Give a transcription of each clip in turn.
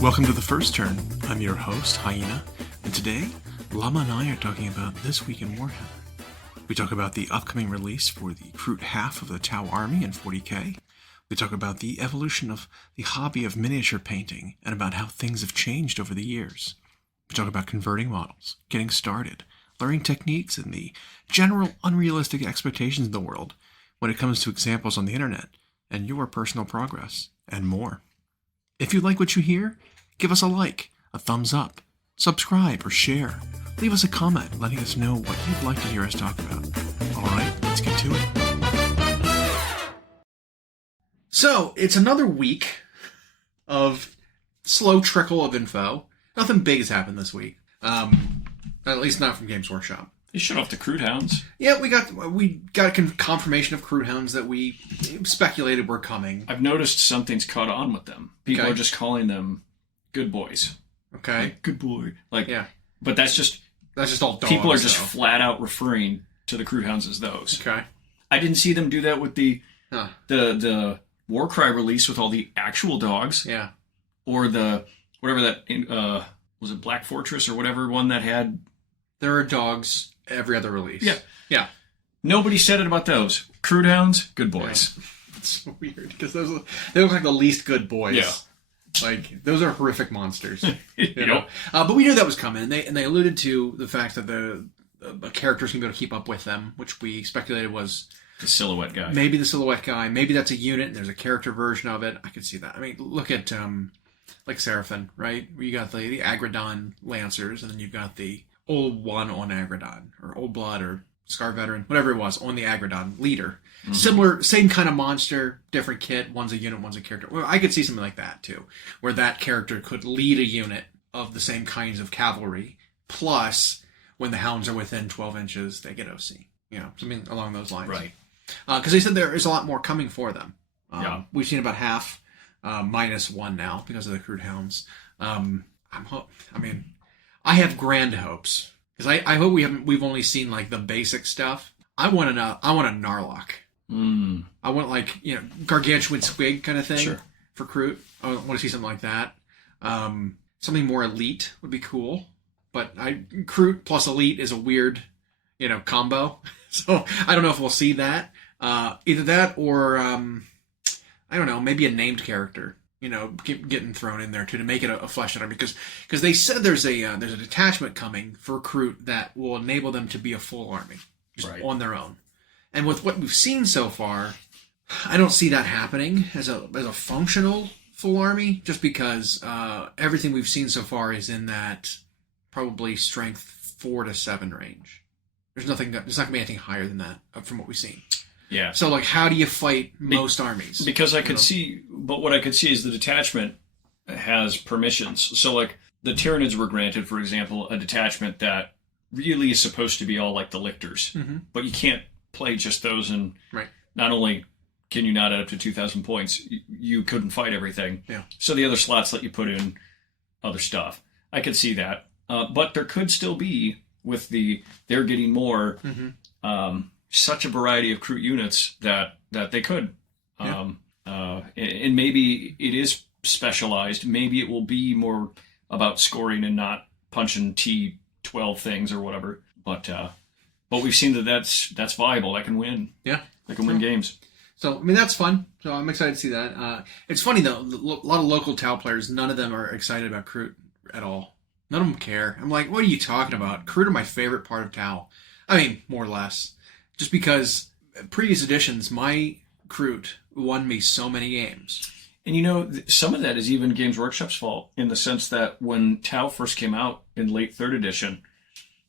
Welcome to The First Turn. I'm your host, Hyena, and today, Llama and I are talking about This Week in Warhammer. We talk about the upcoming release for the Kroot half of the Tau army in 40k. We talk about the evolution of the hobby of miniature painting and about how things have changed over the years. We talk about converting models, getting started, learning techniques, and the general unrealistic expectations of the world when it comes to examples on the internet, and your personal progress, and more. If you like what you hear, give us a like, a thumbs up, subscribe, or share. Leave us a comment letting us know what you'd like to hear us talk about. Alright, let's get to it. So, it's another week of slow trickle of info. Nothing big has happened this week. At least not from Games Workshop. They shut off the Kroot hounds. Yeah, we got confirmation of Kroot hounds that we speculated were coming. I've noticed something's caught on with them. People Okay. are just calling them good boys. Okay. Like, good boy. Like, Yeah. But that's just all dogs. people are just though. flat out referring to the Kroot hounds as those. Okay. I didn't see them do that with the Huh. the Warcry release with all the actual dogs, Yeah. or the whatever that was it Black Fortress or whatever one that had. There are dogs every other release. Yeah. Yeah. Nobody said it about those Kroot hounds. Good boys. Yeah. It's so weird because they look like the least good boys. Yeah. Like those are horrific monsters. You know? Yep. But we knew that was coming, and they alluded to the fact that the characters can be able to keep up with them, which we speculated was The silhouette guy. maybe the silhouette guy. Maybe that's a unit and there's a character version of it. I could see that. I mean, look at like Seraphon, right? Where you got the Agradon Lancers, and then you've got the old one on Agradon, or Old Blood, or Scar Veteran, whatever it was, on the Agradon leader. Mm-hmm. Similar, same kind of monster, different kit. One's a unit, one's a character. Well, I could see something like that too, where that character could lead a unit of the same kinds of cavalry. Plus, when the hounds are within 12 inches, they get OC. You know, something along those lines. Right. Because they said there is a lot more coming for them. Yeah. We've seen about half, -1 now because of the Kroot hounds. I have grand hopes because I hope we've only seen like the basic stuff. I want a Narlock. I want gargantuan squig kind of thing. Sure. For Kroot. I want to see something like that. Something more elite would be cool. But Kroot plus elite is a weird, combo. So I don't know if we'll see that. Either that or I don't know, maybe a named character. Getting thrown in there too to make it a fleshed out because they said there's a detachment coming for Kroot that will enable them to be a full army just Right. on their own. And with what we've seen so far, I don't see that happening as a functional full army. Just because everything we've seen so far is in that probably strength 4 to 7 range. There's not gonna be anything higher than that from what we've seen. Yeah. So, how do you fight most armies? Because what I could see is the detachment has permissions. So, the Tyranids were granted, for example, a detachment that really is supposed to be all like the Lictors. Mm-hmm. But you can't play just those, and Right. not only can you not add up to 2,000 points, you couldn't fight everything. Yeah. So the other slots let you put in other stuff. I could see that. But there could still be, with they're getting more... Mm-hmm. Such a variety of Kroot units that they could. Yeah. And maybe it is specialized. Maybe it will be more about scoring and not punching T12 things or whatever. But we've seen that's viable. That can win. Yeah. That can win games. So, that's fun. So I'm excited to see that. It's funny, though. A lot of local Tau players, none of them are excited about Kroot at all. None of them care. I'm like, what are you talking about? Kroot are my favorite part of Tau. I mean, more or less. Just because previous editions, my Kroot won me so many games. And some of that is even Games Workshop's fault, in the sense that when Tau first came out in late 3rd edition,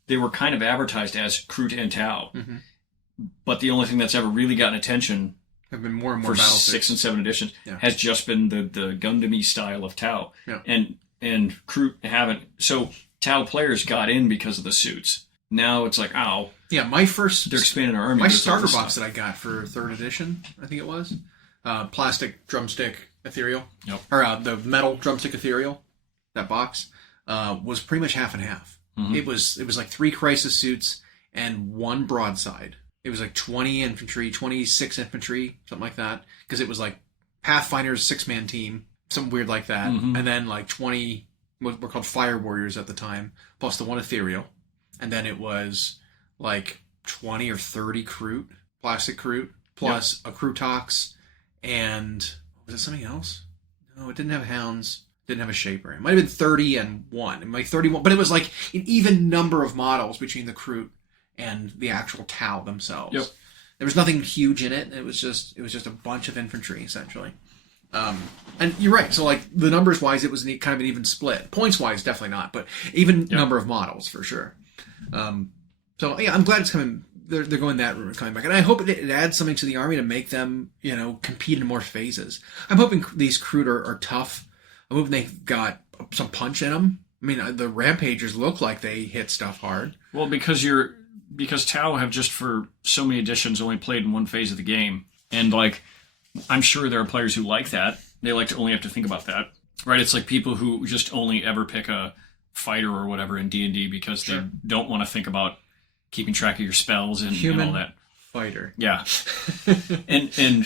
they were kind of advertised as Kroot and Tau. Mm-hmm. But the only thing that's ever really gotten attention Have been more and more for battle 6 and 7 editions Yeah. has just been the Gundam-y style of Tau. Yeah. And Kroot haven't. So Tau players got in because of the suits. Now it's like, ow. Yeah, They're expanding our army. my but it's starter all box this that I got for 3rd edition, I think it was, plastic drumstick ethereal, Yep. or the metal drumstick ethereal, that box, was pretty much half and half. Mhm. It was like 3 crisis suits and 1 broadside. It was like 20 infantry, 26 infantry, something like that, because it was like Pathfinder's 6-man team, something weird like that, Mm-hmm. and then like 20 what were called Fire Warriors at the time, plus the one Ethereal, and then it was like 20 or 30 Kroot, plastic Kroot, plus a Krootox, and was it something else? No, it didn't have hounds. Didn't have a shaper. It might have been 30 and 1. It might 31, but it was like an even number of models between the Kroot and the actual Tau themselves. Yep. There was nothing huge in it. It was just a bunch of infantry essentially. And you're right. So like the numbers wise, it was kind of an even split. Points wise, definitely not, but even number of models for sure. So yeah, I'm glad it's coming. They're going that route, coming back, and I hope it adds something to the army to make them, compete in more phases. I'm hoping these Kroot are tough. I'm hoping they've got some punch in them. I mean, the Rampagers look like they hit stuff hard. Well, because Tau have just for so many editions only played in one phase of the game, and like I'm sure there are players who like that. They like to only have to think about that, right? It's like people who just only ever pick a fighter or whatever in D&D because they don't want to think about keeping track of your spells and all that. Fighter. Yeah. and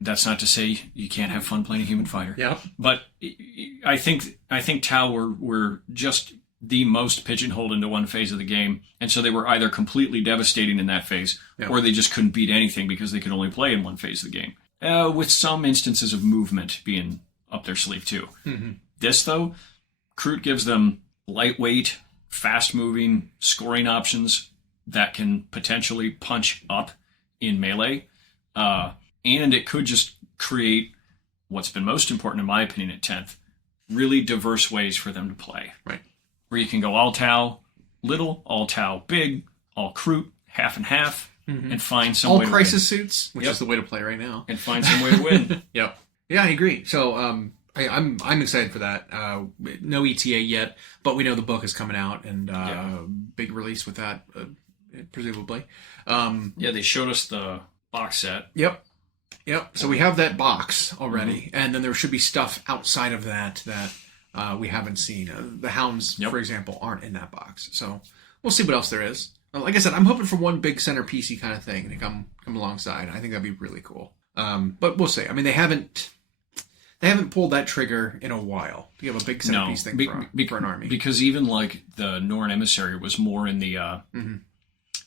that's not to say you can't have fun playing a human fighter. Yeah. But I think Tau were just the most pigeonholed into one phase of the game, and so they were either completely devastating in that phase, or they just couldn't beat anything because they could only play in one phase of the game. With some instances of movement being up their sleeve too. Mm-hmm. This though, Kroot gives them lightweight, fast-moving scoring options that can potentially punch up in melee. And it could just create what's been most important, in my opinion, at 10th, really diverse ways for them to play. Right. Where you can go all Tau little, all Tau big, all Kroot, half and half, and find some all way to crisis win. suits, which is the way to play right now. And find some way to win. Yep. Yeah, I agree. So I'm excited for that. No ETA yet, but we know the book is coming out, and big release with that, presumably. They showed us the box set. Yep. So we have that box already, and then there should be stuff outside of that we haven't seen. The Hounds, for example, aren't in that box. So we'll see what else there is. Like I said, I'm hoping for one big centerpiece-y kind of thing to come alongside. I think that'd be really cool. But we'll see. I mean, they haven't pulled that trigger in a while. You have a big centerpiece thing for an army. Because even like the Norn Emissary was more in the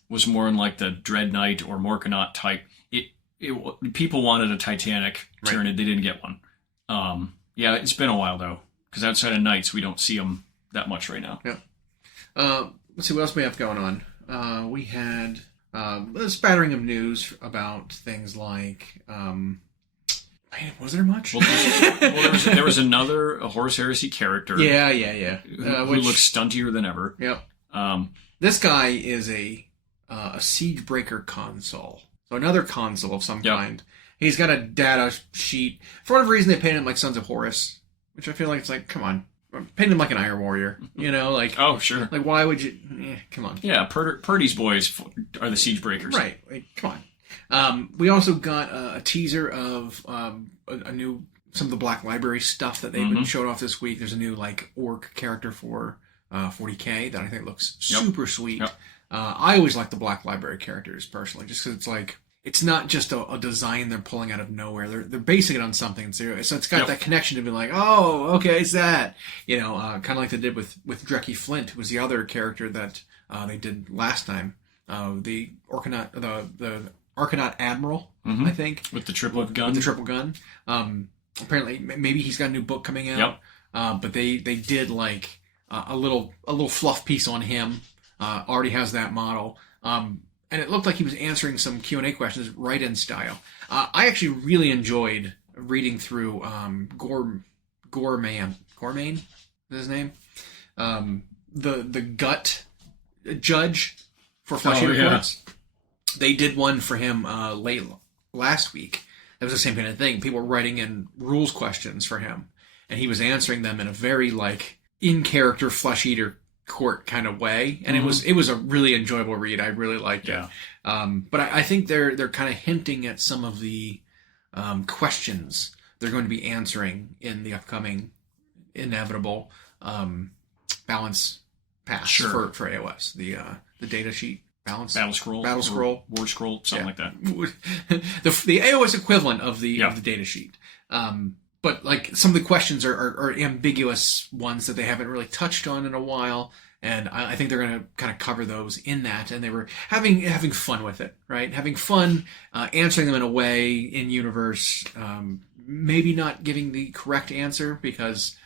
was more in like the Dread Knight or Morkanaut type. People wanted a Titanic Tyranid. They didn't get one. It's been a while though, because outside of Knights we don't see them that much right now. Yeah. Let's see what else we have going on. We had a spattering of news about things like. Was there much? There was another Horus Heresy character. Yeah. Who looks stuntier than ever. Yep. This guy is a Siegebreaker consul. So another consul of some kind. He's got a data sheet. For whatever reason, they painted him like Sons of Horus, which I feel like it's like, come on. Paint him like an Iron Warrior, like... Oh, sure. Like, why would you... come on. Yeah, Purdy's boys are the Siegebreakers. Right. Like, come on. We also got a teaser of a new... Some of the Black Library stuff that they've been showed off this week. There's a new, orc character for 40k that I think looks super sweet. Yep. I always like the Black Library characters, personally, just because it's like... It's not just a design they're pulling out of nowhere. They're basing it on something serious. So it's got that connection to be like, oh, okay, it's that. Kind of like they did with Drekkie Flint, who was the other character that they did last time. The Arcanaut Admiral, I think. With the triple gun. With the triple gun. Apparently, maybe he's got a new book coming out. Yep. But they did like a little fluff piece on him. Already has that model. And it looked like he was answering some Q&A questions right in style. I actually really enjoyed reading through Gormain. Gormain is his name? The gut judge for Fleshy Reports. They did one for him late last week. It was the same kind of thing. People were writing in rules questions for him. And he was answering them in a very, in-character Flesh Eater court kind of way, and it was a really enjoyable read. I really liked it. But I think they're kind of hinting at some of the questions they're going to be answering in the upcoming inevitable balance pass for AOS. The data sheet battle scroll, war scroll, something like that. The AOS equivalent of the data sheet. But but like some of the questions are ambiguous ones that they haven't really touched on in a while. And I think they're going to kind of cover those in that. And they were having fun with it, right? Having fun, answering them in a way in universe, maybe not giving the correct answer because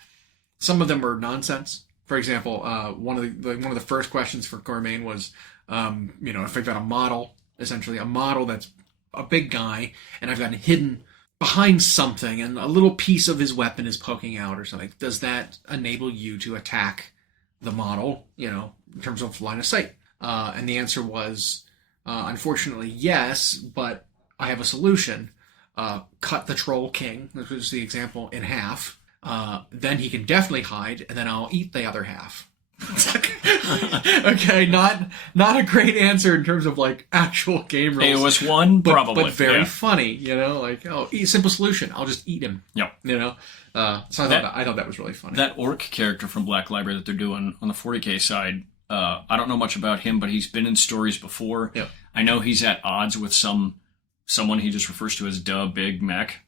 some of them are nonsense. For example, one of the first questions for Cormain was, if I've got a model, essentially a model that's a big guy, and I've got it hidden behind something, and a little piece of his weapon is poking out or something, does that enable you to attack the model, in terms of line of sight? And the answer was, unfortunately, yes, but I have a solution. Cut the Troll King, which was the example, in half. Then he can definitely hide, and then I'll eat the other half. Okay, not a great answer in terms of like actual game rules. AOS 1, probably. But very funny, simple solution. I'll just eat him. Yep. So I thought that was really funny. That orc character from Black Library that they're doing on the 40K side, I don't know much about him, but he's been in stories before. Yep. I know he's at odds with someone he just refers to as Duh Big Mac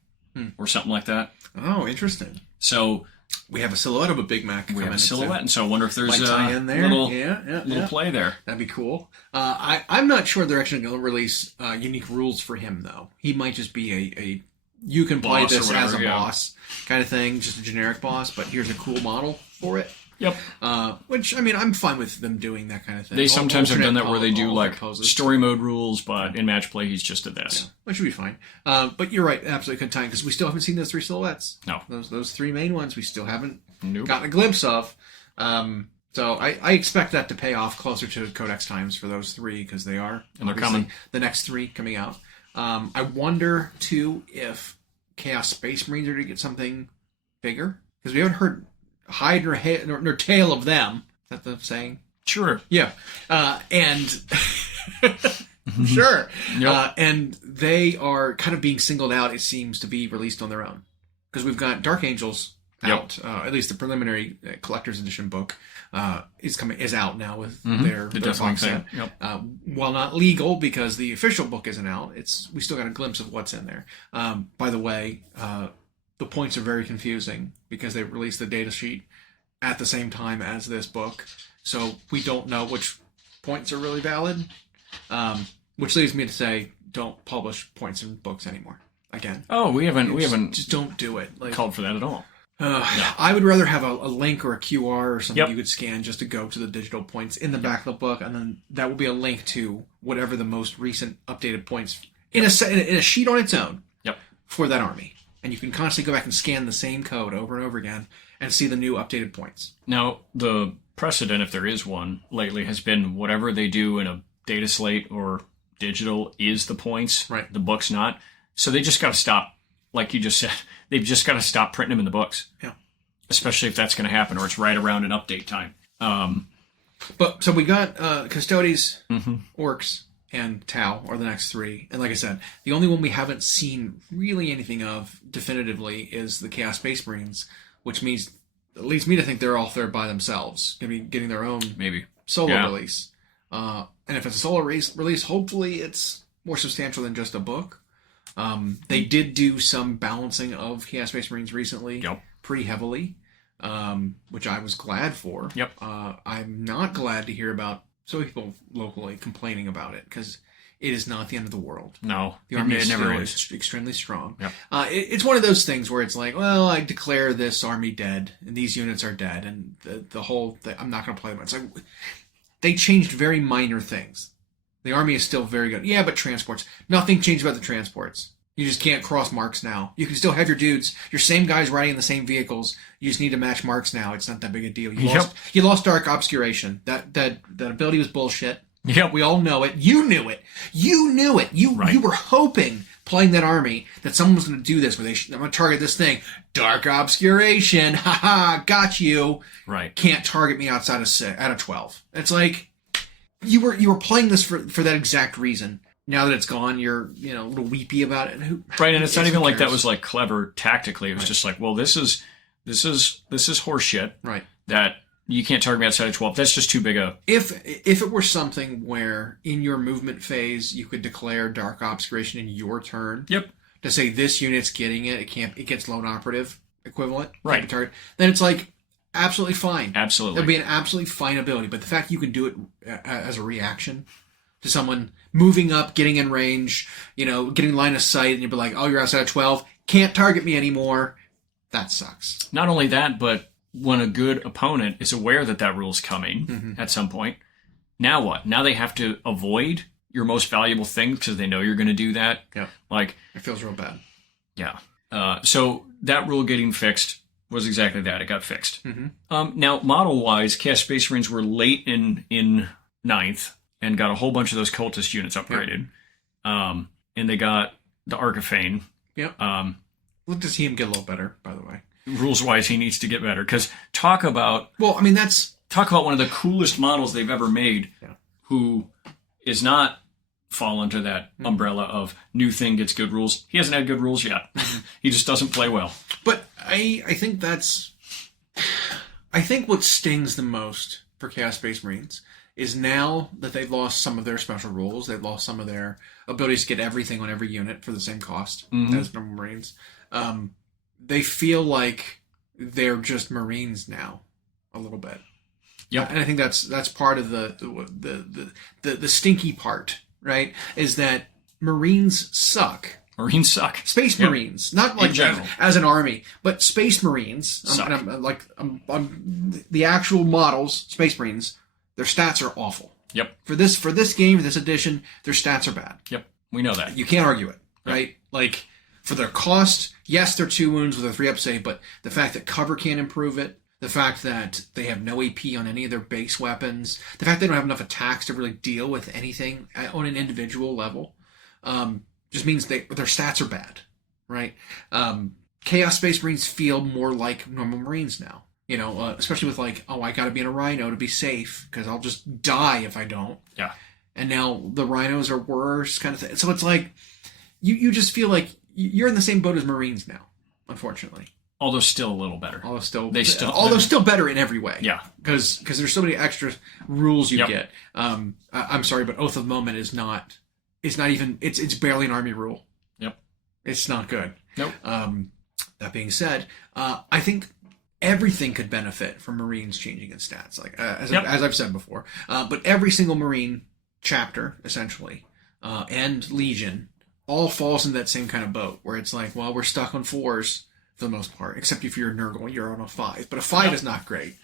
or something like that. Oh, interesting. So we have a silhouette of a Big Mac. We have a silhouette, and so I wonder if there's a little play there. That'd be cool. I'm not sure they're actually going to release unique rules for him, though. He might just be a you can play this as a boss kind of thing, just a generic boss, but here's a cool model for it. Yep. Which, I'm fine with them doing that kind of thing. They sometimes have done that where they do like story mode rules, but in match play, he's just a this. Yeah, which would be fine. But you're right, absolutely good time, because we still haven't seen those three silhouettes. No. Those three main ones we still haven't Nope. gotten a glimpse of. So I expect that to pay off closer to Codex times for those three, because they are. And they're coming. The next three coming out. I wonder, too, if Chaos Space Marines are going to get something bigger, because we haven't heard hide nor tail of them. Is that the saying? Sure. Yeah. And sure. Yep. And they are kind of being singled out, it seems, to be released on their own. Because we've got Dark Angels out. At least the preliminary collector's edition book is out now with their box set. Yep. While not legal, because the official book isn't out, we still got a glimpse of what's in there. By the way, the points are very confusing because they released the data sheet at the same time as this book, so we don't know which points are really valid. Which leads me to say, don't publish points in books anymore. Again. Oh, we haven't just don't do it. Called for that at all. No. I would rather have a link or a QR or something Yep. you could scan just to go to the digital points in the back of the book, and then that will be a link to whatever the most recent updated points in a sheet on its own. Yep. For that army. And you can constantly go back and scan the same code over and over again and see the new updated points. Now, the precedent, if there is one, lately has been whatever they do in a data slate or digital is the points. Right. The book's not. So they just got to stop, like you just said, they've just got to stop printing them in the books. Yeah. Especially if that's going to happen or it's right around an update time. So we got Custodes, Orcs, and Tau are the next three. And like I said, the only one we haven't seen really anything of definitively is the Chaos Space Marines, which leads me to think they're all third by themselves. Going to be getting their own maybe solo release. And if it's a solo release, hopefully it's more substantial than just a book. They did do some balancing of Chaos Space Marines recently, pretty heavily, which I was glad for. Yep. I'm not glad to hear about some people locally complaining about it, because it is not the end of the world. No, the army it never is. Extremely strong. Yep. It's one of those things where it's like, well, I declare this army dead, and these units are dead, and the whole thing, I'm not going to play them. It's like they changed very minor things. The army is still very good. Yeah, but transports. Nothing changed about the transports. You just can't cross marks now. You can still have your dudes, your same guys riding in the same vehicles. You just need to match marks now. It's not that big a deal. You lost Dark Obscuration. That ability was bullshit. Yep. We all know it. You knew it. You were hoping, playing that army, that someone was going to do this, where I'm going to target this thing. Dark Obscuration. Haha, got you. Right. Can't target me outside of 12. It's like, you were playing this for that exact reason. Now that it's gone, you're a little weepy about it. Right, and it's not even like that was like clever tactically. It was just like, well, this is horse shit. Right. That you can't target me outside of 12. That's just too big a... If it were something where in your movement phase you could declare Dark Obscuration in your turn. Yep. To say this unit's getting it, it gets lone operative. equivalent, Right. type of target, then it's like absolutely fine. Absolutely. There'd be an absolutely fine ability, but the fact you can do it as a reaction to someone moving up, getting in range, getting line of sight, and you'd be like, oh, you're outside of 12, can't target me anymore. That sucks. Not only that, but when a good opponent is aware that rule's coming at some point, now what? Now they have to avoid your most valuable thing because they know you're going to do that. Yeah. Like, it feels real bad. Yeah. So that rule getting fixed was exactly that. It got fixed. Now, model-wise, Chaos Space Marines were late in ninth and got a whole bunch of those cultist units upgraded. And they got the Archifane. Yep. Look to see him get a little better, by the way. Rules-wise, he needs to get better. Because talk about one of the coolest models they've ever made who is not fall under that umbrella of new thing gets good rules. He hasn't had good rules yet. He just doesn't play well. But I think what stings the most for Chaos Space Marines is now that they've lost some of their special rules, they've lost some of their abilities to get everything on every unit for the same cost as normal Marines. They feel like they're just Marines now, a little bit. Yeah, and I think that's part of the stinky part, right? Is that Marines suck. Marines suck. Space Marines, not like as an army, but Space Marines. Suck. The actual models, Space Marines, their stats are awful. Yep. For this game, this edition, their stats are bad. Yep. We know that. You can't argue it, right? Like, for their cost, yes, they're 2 wounds with a 3-up save, but the fact that cover can't improve it, the fact that they have no AP on any of their base weapons, the fact they don't have enough attacks to really deal with anything on an individual level, just means their stats are bad, right? Chaos Space Marines feel more like normal Marines now. Especially with I got to be in a Rhino to be safe because I'll just die if I don't. Yeah. And now the Rhinos are worse, kind of thing. So it's like you just feel like you're in the same boat as Marines now, unfortunately. Although still a little better. Although still better in every way. Yeah. Because there's so many extra rules you get. I'm sorry, but Oath of Moment is not. It's not even. It's barely an army rule. Yep. It's not good. Nope. That being said, I think everything could benefit from Marines changing its stats, as I've said before. But every single Marine chapter, essentially, and Legion, all falls in that same kind of boat, where it's like, well, we're stuck on 4s for the most part, except if you're a Nurgle, you're on a 5. But a 5 is not great.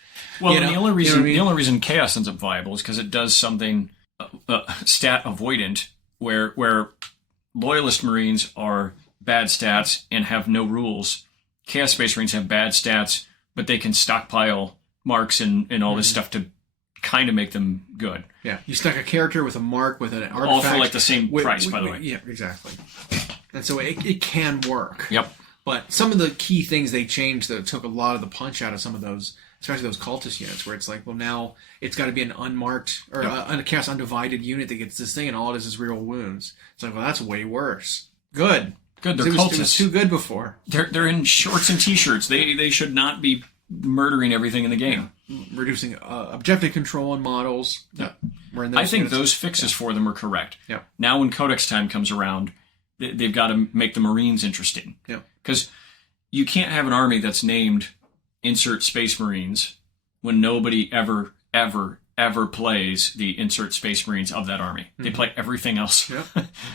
Well, the only reason Chaos ends up viable is because it does something stat avoidant, where Loyalist Marines are bad stats and have no rules. Chaos Space Marines have bad stats, but they can stockpile marks and all this stuff to kind of make them good. Yeah, you stack a character with a mark, with an artifact. All for the same price, by the way. Yeah, exactly. And so it can work. Yep. But some of the key things they changed that took a lot of the punch out of some of those, especially those cultist units, where it's like, well, now it's got to be an unmarked or a Chaos Undivided unit that gets this thing, and all it is real wounds. It's like, well, that's way worse. Good. They're cultists. It was too good before. They're in shorts and t-shirts. They should not be murdering everything in the game. Yeah. Reducing objective control on models. Yeah. I think those fixes for them are correct. Yeah. Now when Codex time comes around, they've got to make the Marines interesting. Yeah. Because you can't have an army that's named Insert Space Marines when nobody ever plays the Insert Space Marines of that army. They play everything else. Yep.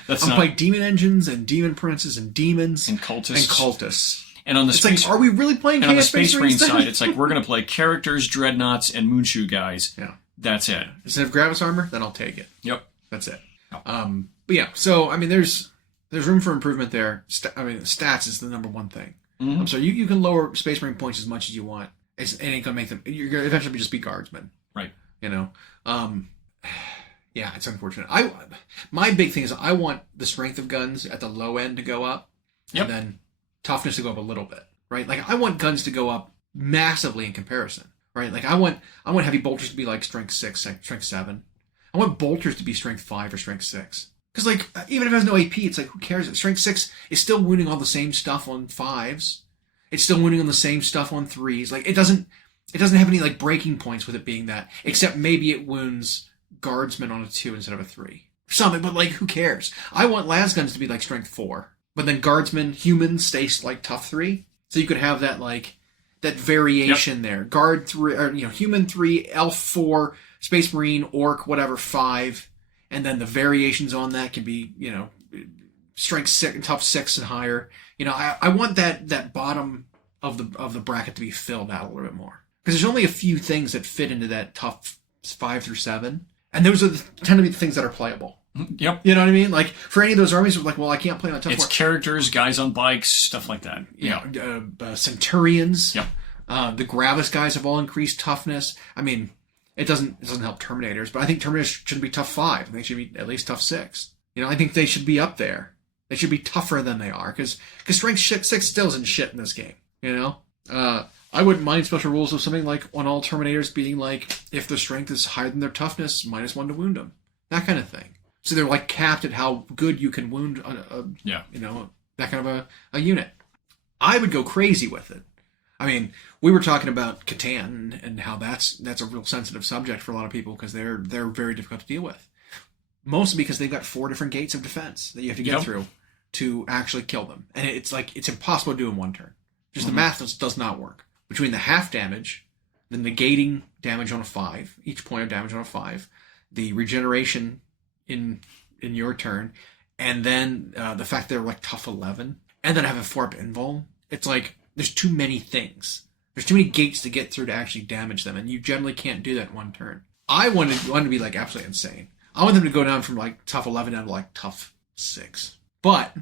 Play Demon Engines and Demon Princes and Demons and Cultists. And on the Space, are we really playing? And on the Space Marine side, it's like we're going to play characters, dreadnoughts, and Moonshoe guys. Yeah, that's it. Instead of Gravis armor, then I'll take it. Yep, that's it. But yeah, so I mean, there's room for improvement there. Stats is the number one thing. Mm-hmm. So you can lower Space Marine points as much as you want. It ain't gonna make them. You're gonna eventually just be guardsmen. Right. Yeah, it's unfortunate. My big thing is I want the strength of guns at the low end to go up, and then toughness to go up a little bit, right? Like I want guns to go up massively in comparison, right? Like I want heavy bolters to be like strength 6, strength 7. I want bolters to be strength 5 or strength 6. Because like even if it has no AP, it's like who cares? Strength 6 is still wounding all the same stuff on 5s. It's still wounding on the same stuff on 3s. Like it doesn't have any like breaking points with it being that, except maybe it wounds guardsmen on a 2 instead of a 3. Something, but like who cares? I want las guns to be like strength 4. But then guardsmen, humans stay like tough 3. So you could have that like that variation there. Guard 3, or human 3, elf 4, space marine, orc, whatever 5, and then the variations on that can be strength 6, tough 6 and higher. I want that bottom of the bracket to be filled out a little bit more, because there's only a few things that fit into that tough 5 through 7, and those tend to be the things that are playable. Yep. You know what I mean? Like for any of those armies, like, well, I can't play on tough. It's characters, guys on bikes, stuff like that. Centurions. Yep. The Gravis guys have all increased toughness. I mean, it doesn't help Terminators, but I think Terminators shouldn't be tough 5. They should be at least tough 6. I think they should be up there. They should be tougher than they are, because strength 6 still isn't shit in this game. I wouldn't mind special rules of something like on all Terminators being like, if their strength is higher than their toughness, -1 to wound them. That kind of thing. So they're like capped at how good you can wound that kind of a unit. I would go crazy with it. I mean, we were talking about Catan and how that's a real sensitive subject for a lot of people, because they're very difficult to deal with. Mostly because they've got 4 different gates of defense that you have to get through to actually kill them. And it's impossible to do in one turn. Just the math does not work. Between the half damage, the negating damage on a 5, each point of damage on a 5, the regeneration in your turn, and then the fact they're like tough 11, and then have a 4-up invuln. It's like there's too many things. There's too many gates to get through to actually damage them, and you generally can't do that in one turn. I want to be like absolutely insane. I want them to go down from like tough 11 down to like tough 6. But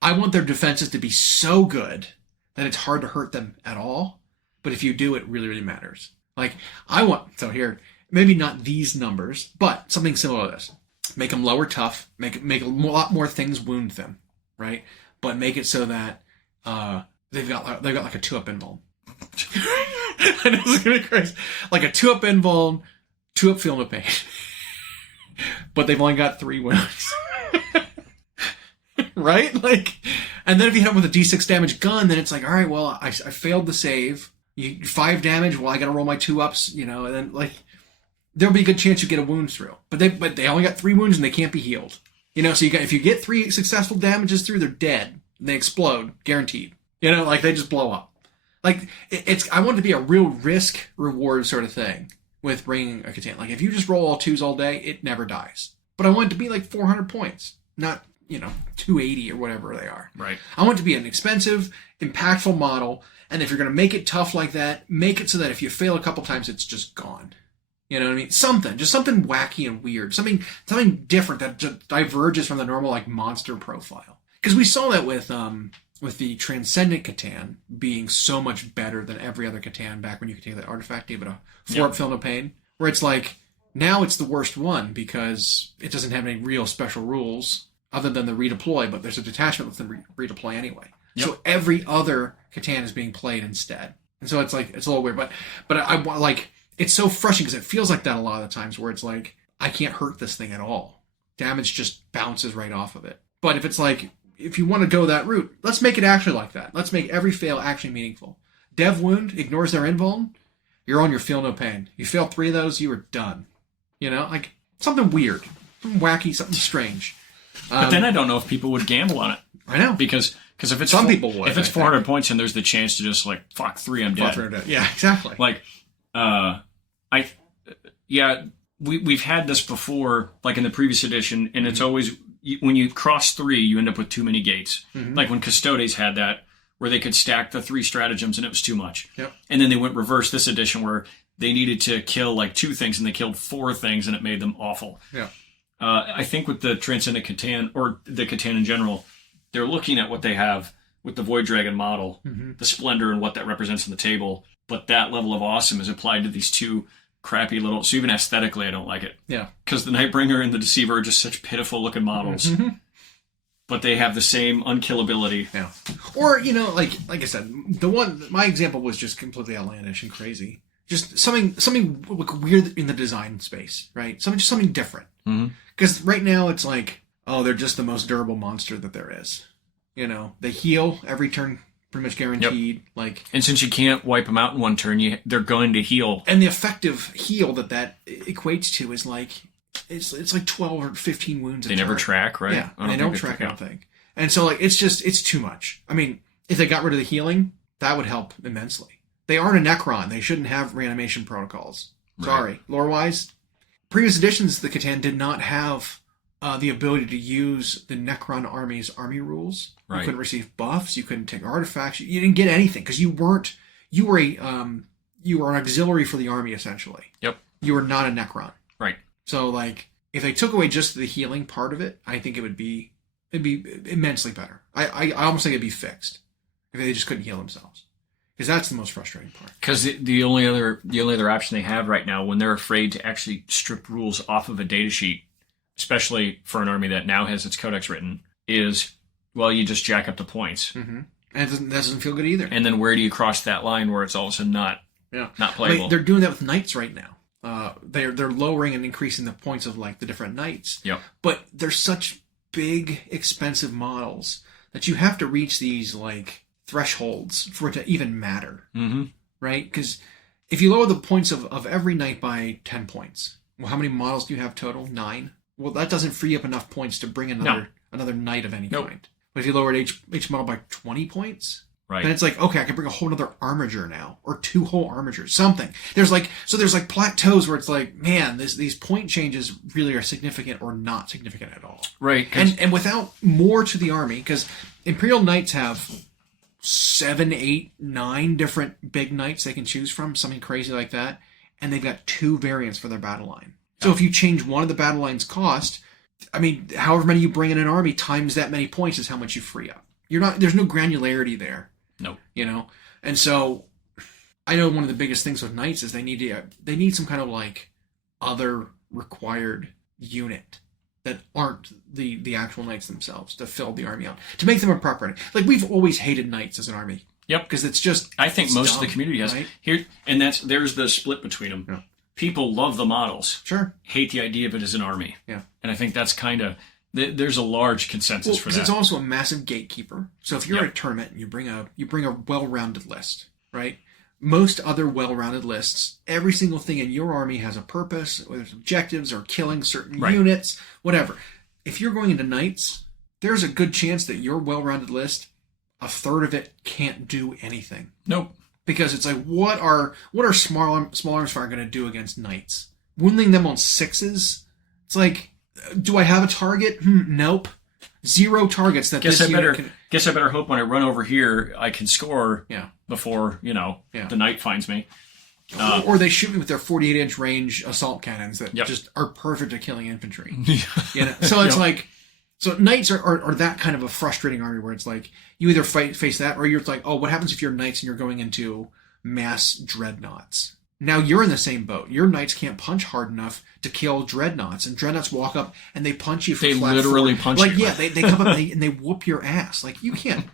I want their defenses to be so good that it's hard to hurt them at all. But if you do, it really, really matters. Like here, maybe not these numbers, but something similar to this. Make them lower tough. Make a lot more things wound them, right? But make it so that they've got like a 2-up invuln. I know this is gonna be crazy. Like a 2-up invuln, 2-up film of pain, but they've only got 3 wounds, right? Like, and then if you hit them with a D6 damage gun, then it's like, all right, well, I failed the save. 5 damage. Well, I got to roll my 2-ups, and then like. There'll be a good chance you get a wound through. But they only got 3 wounds and they can't be healed. So if you get 3 successful damages through, they're dead. They explode, guaranteed. Like they just blow up. Like I want it to be a real risk reward sort of thing with bringing a Catan. Like if you just roll all 2s all day, it never dies. But I want it to be like 400 points, not 280 or whatever they are. Right. I want it to be an expensive, impactful model, and if you're going to make it tough like that, make it so that if you fail a couple times, it's just gone. You know what I mean? Just something wacky and weird. Something different that just diverges from the normal like monster profile. Because we saw that with the Transcendent Catan being so much better than every other Catan back when you could take that artifact, give it a 4-up film of pain, where it's like, now it's the worst one because it doesn't have any real special rules other than the redeploy, but there's a detachment that lets them redeploy anyway. Yep. So every other Catan is being played instead. And so it's like, it's a little weird, but I want like, it's so frustrating because it feels like that a lot of the times where it's like, I can't hurt this thing at all. Damage just bounces right off of it. But if it's like, if you want to go that route, let's make it actually like that. Let's make every fail actually meaningful. Dev Wound ignores their invuln. You're on your Feel No Pain. You fail 3 of those, you are done. Like something weird, something wacky, something strange. But then I don't know if people would gamble on it. I know. Because if it's people would. If it's 400 points and there's the chance to just like, fuck 3, I'm dead. Yeah, exactly. Like, we've had this before, like in the previous edition, and it's always, when you cross 3, you end up with too many gates. Mm-hmm. Like when Custodes had that, where they could stack the 3 stratagems and it was too much. Yep. And then they went reverse this edition where they needed to kill like 2 things and they killed 4 things and it made them awful. Yeah. I think with the Transcendent Catan, or the Catan in general, they're looking at what they have with the Void Dragon model, the Splendor and what that represents on the table, but that level of awesome is applied to these 2 crappy little, so even aesthetically I don't like it. Yeah. Because the Nightbringer and the Deceiver are just such pitiful looking models. Mm-hmm. But they have the same unkillability. Yeah. Or, like I said, my example was just completely outlandish and crazy. Just something weird in the design space, right? Something different. Because right now it's like, oh, they're just the most durable monster that there is. They heal every turn, pretty much guaranteed. Yep. And since you can't wipe them out in one turn, they're going to heal. And the effective heal that equates to is like, it's like 12 or 15 wounds. They never track, right? Yeah, they don't track, I don't think. And so it's too much. I mean, if they got rid of the healing, That would help immensely. They aren't a Necron. They shouldn't have reanimation protocols. Sorry. Right. Lore-wise, previous editions of the Catan did not have the ability to use the Necron army's army rules. Right. You couldn't receive buffs. You couldn't take artifacts. You didn't get anything because you were an auxiliary for the army, essentially. Yep. You were not a Necron. Right. So, like, if they took away just the healing part of it, I think it'd be immensely better. I almost think it'd be fixed if they just couldn't heal themselves. Because that's the most frustrating part. Because the only other option they have right now, when they're afraid to actually strip rules off of a datasheet, especially for an army that now has its codex written, is, well, you just jack up the points. Mm-hmm. And that doesn't feel good either. And then where do you cross that line where it's all of a sudden not playable? They're doing that with knights right now. They're lowering and increasing the points of like the different knights. Yep. But they're such big, expensive models that you have to reach these like thresholds for it to even matter. Mm-hmm. Right? Because if you lower the points of every knight by 10 points, well, how many models do you have total? 9. Well, that doesn't free up enough points to bring another knight of any kind. But if you lowered each model by 20 points, right, then it's like, okay, I can bring a whole other armiger now, or 2 whole armigers, something. There's like plateaus where it's like, man, these point changes really are significant or not significant at all. Right. And without more to the army, because Imperial Knights have 7, 8, 9 different big knights they can choose from, something crazy like that, and they've got 2 variants for their battle line. So if you change one of the battle line's cost, I mean, however many you bring in an army times that many points is how much you free up. There's no granularity there. No. You know? And so I know one of the biggest things with knights is they need some kind of like other required unit that aren't the actual knights themselves to fill the army out. To make them a proper, like we've always hated knights as an army. Yep. Because it's just I think most dumb, of the community has right? here, and there's the split between them. Yeah. People love the models. Sure. Hate the idea of it as an army. Yeah. And I think that's kind of there's a large consensus for that. It's also a massive gatekeeper. So if you're at a tournament and you bring a well-rounded list, right? Most other well-rounded lists, every single thing in your army has a purpose, whether it's objectives or killing certain units, whatever. If you're going into knights, there's a good chance that your well-rounded list, a third of it can't do anything. Nope. Because it's like, what are small arms fire going to do against knights? Wounding them on 6s? It's like, do I have a target? Nope. 0 targets that guess I better hope when I run over here I can score before the knight finds me. Or they shoot me with their 48-inch range assault cannons that just are perfect at killing infantry. So it's like, so knights are that kind of a frustrating army where it's like you either face that or you're like, oh, what happens if you're knights and you're going into mass dreadnoughts? Now you're in the same boat. Your knights can't punch hard enough to kill dreadnoughts, and dreadnoughts walk up and they punch you. They literally punch you. Like they come up and they whoop your ass. Like you can't.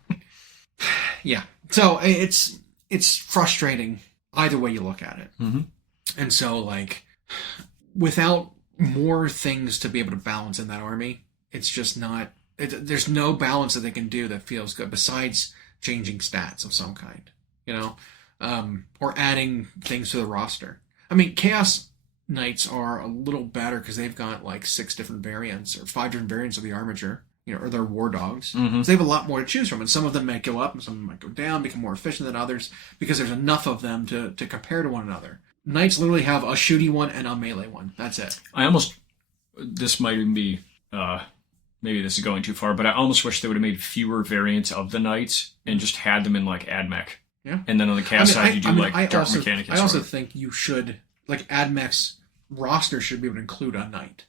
Yeah. So it's frustrating either way you look at it. Mm-hmm. And so like without more things to be able to balance in that army, it's just not. There's no balance that they can do that feels good besides changing stats of some kind. Or adding things to the roster. I mean, Chaos Knights are a little better because they've got like 6 different variants or 5 different variants of the armature, or their war dogs. Mm-hmm. So they have a lot more to choose from, and some of them might go up and some of them might go down, become more efficient than others because there's enough of them to compare to one another. Knights literally have a shooty one and a melee one. That's it. This might even be, maybe this is going too far, but I almost wish they would have made fewer variants of the Knights and just had them in like AdMech. Yeah. And then on the Chaos side, you do Dark Mechanic. I also think you should, like, AdMech's roster should be able to include a knight.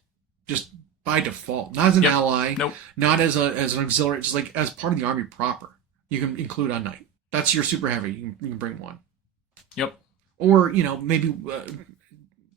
Just by default. Not as an ally. Nope. Not as an auxiliary. Just like as part of the army proper. You can include a knight. That's your super heavy. You can bring one. Yep. Or, maybe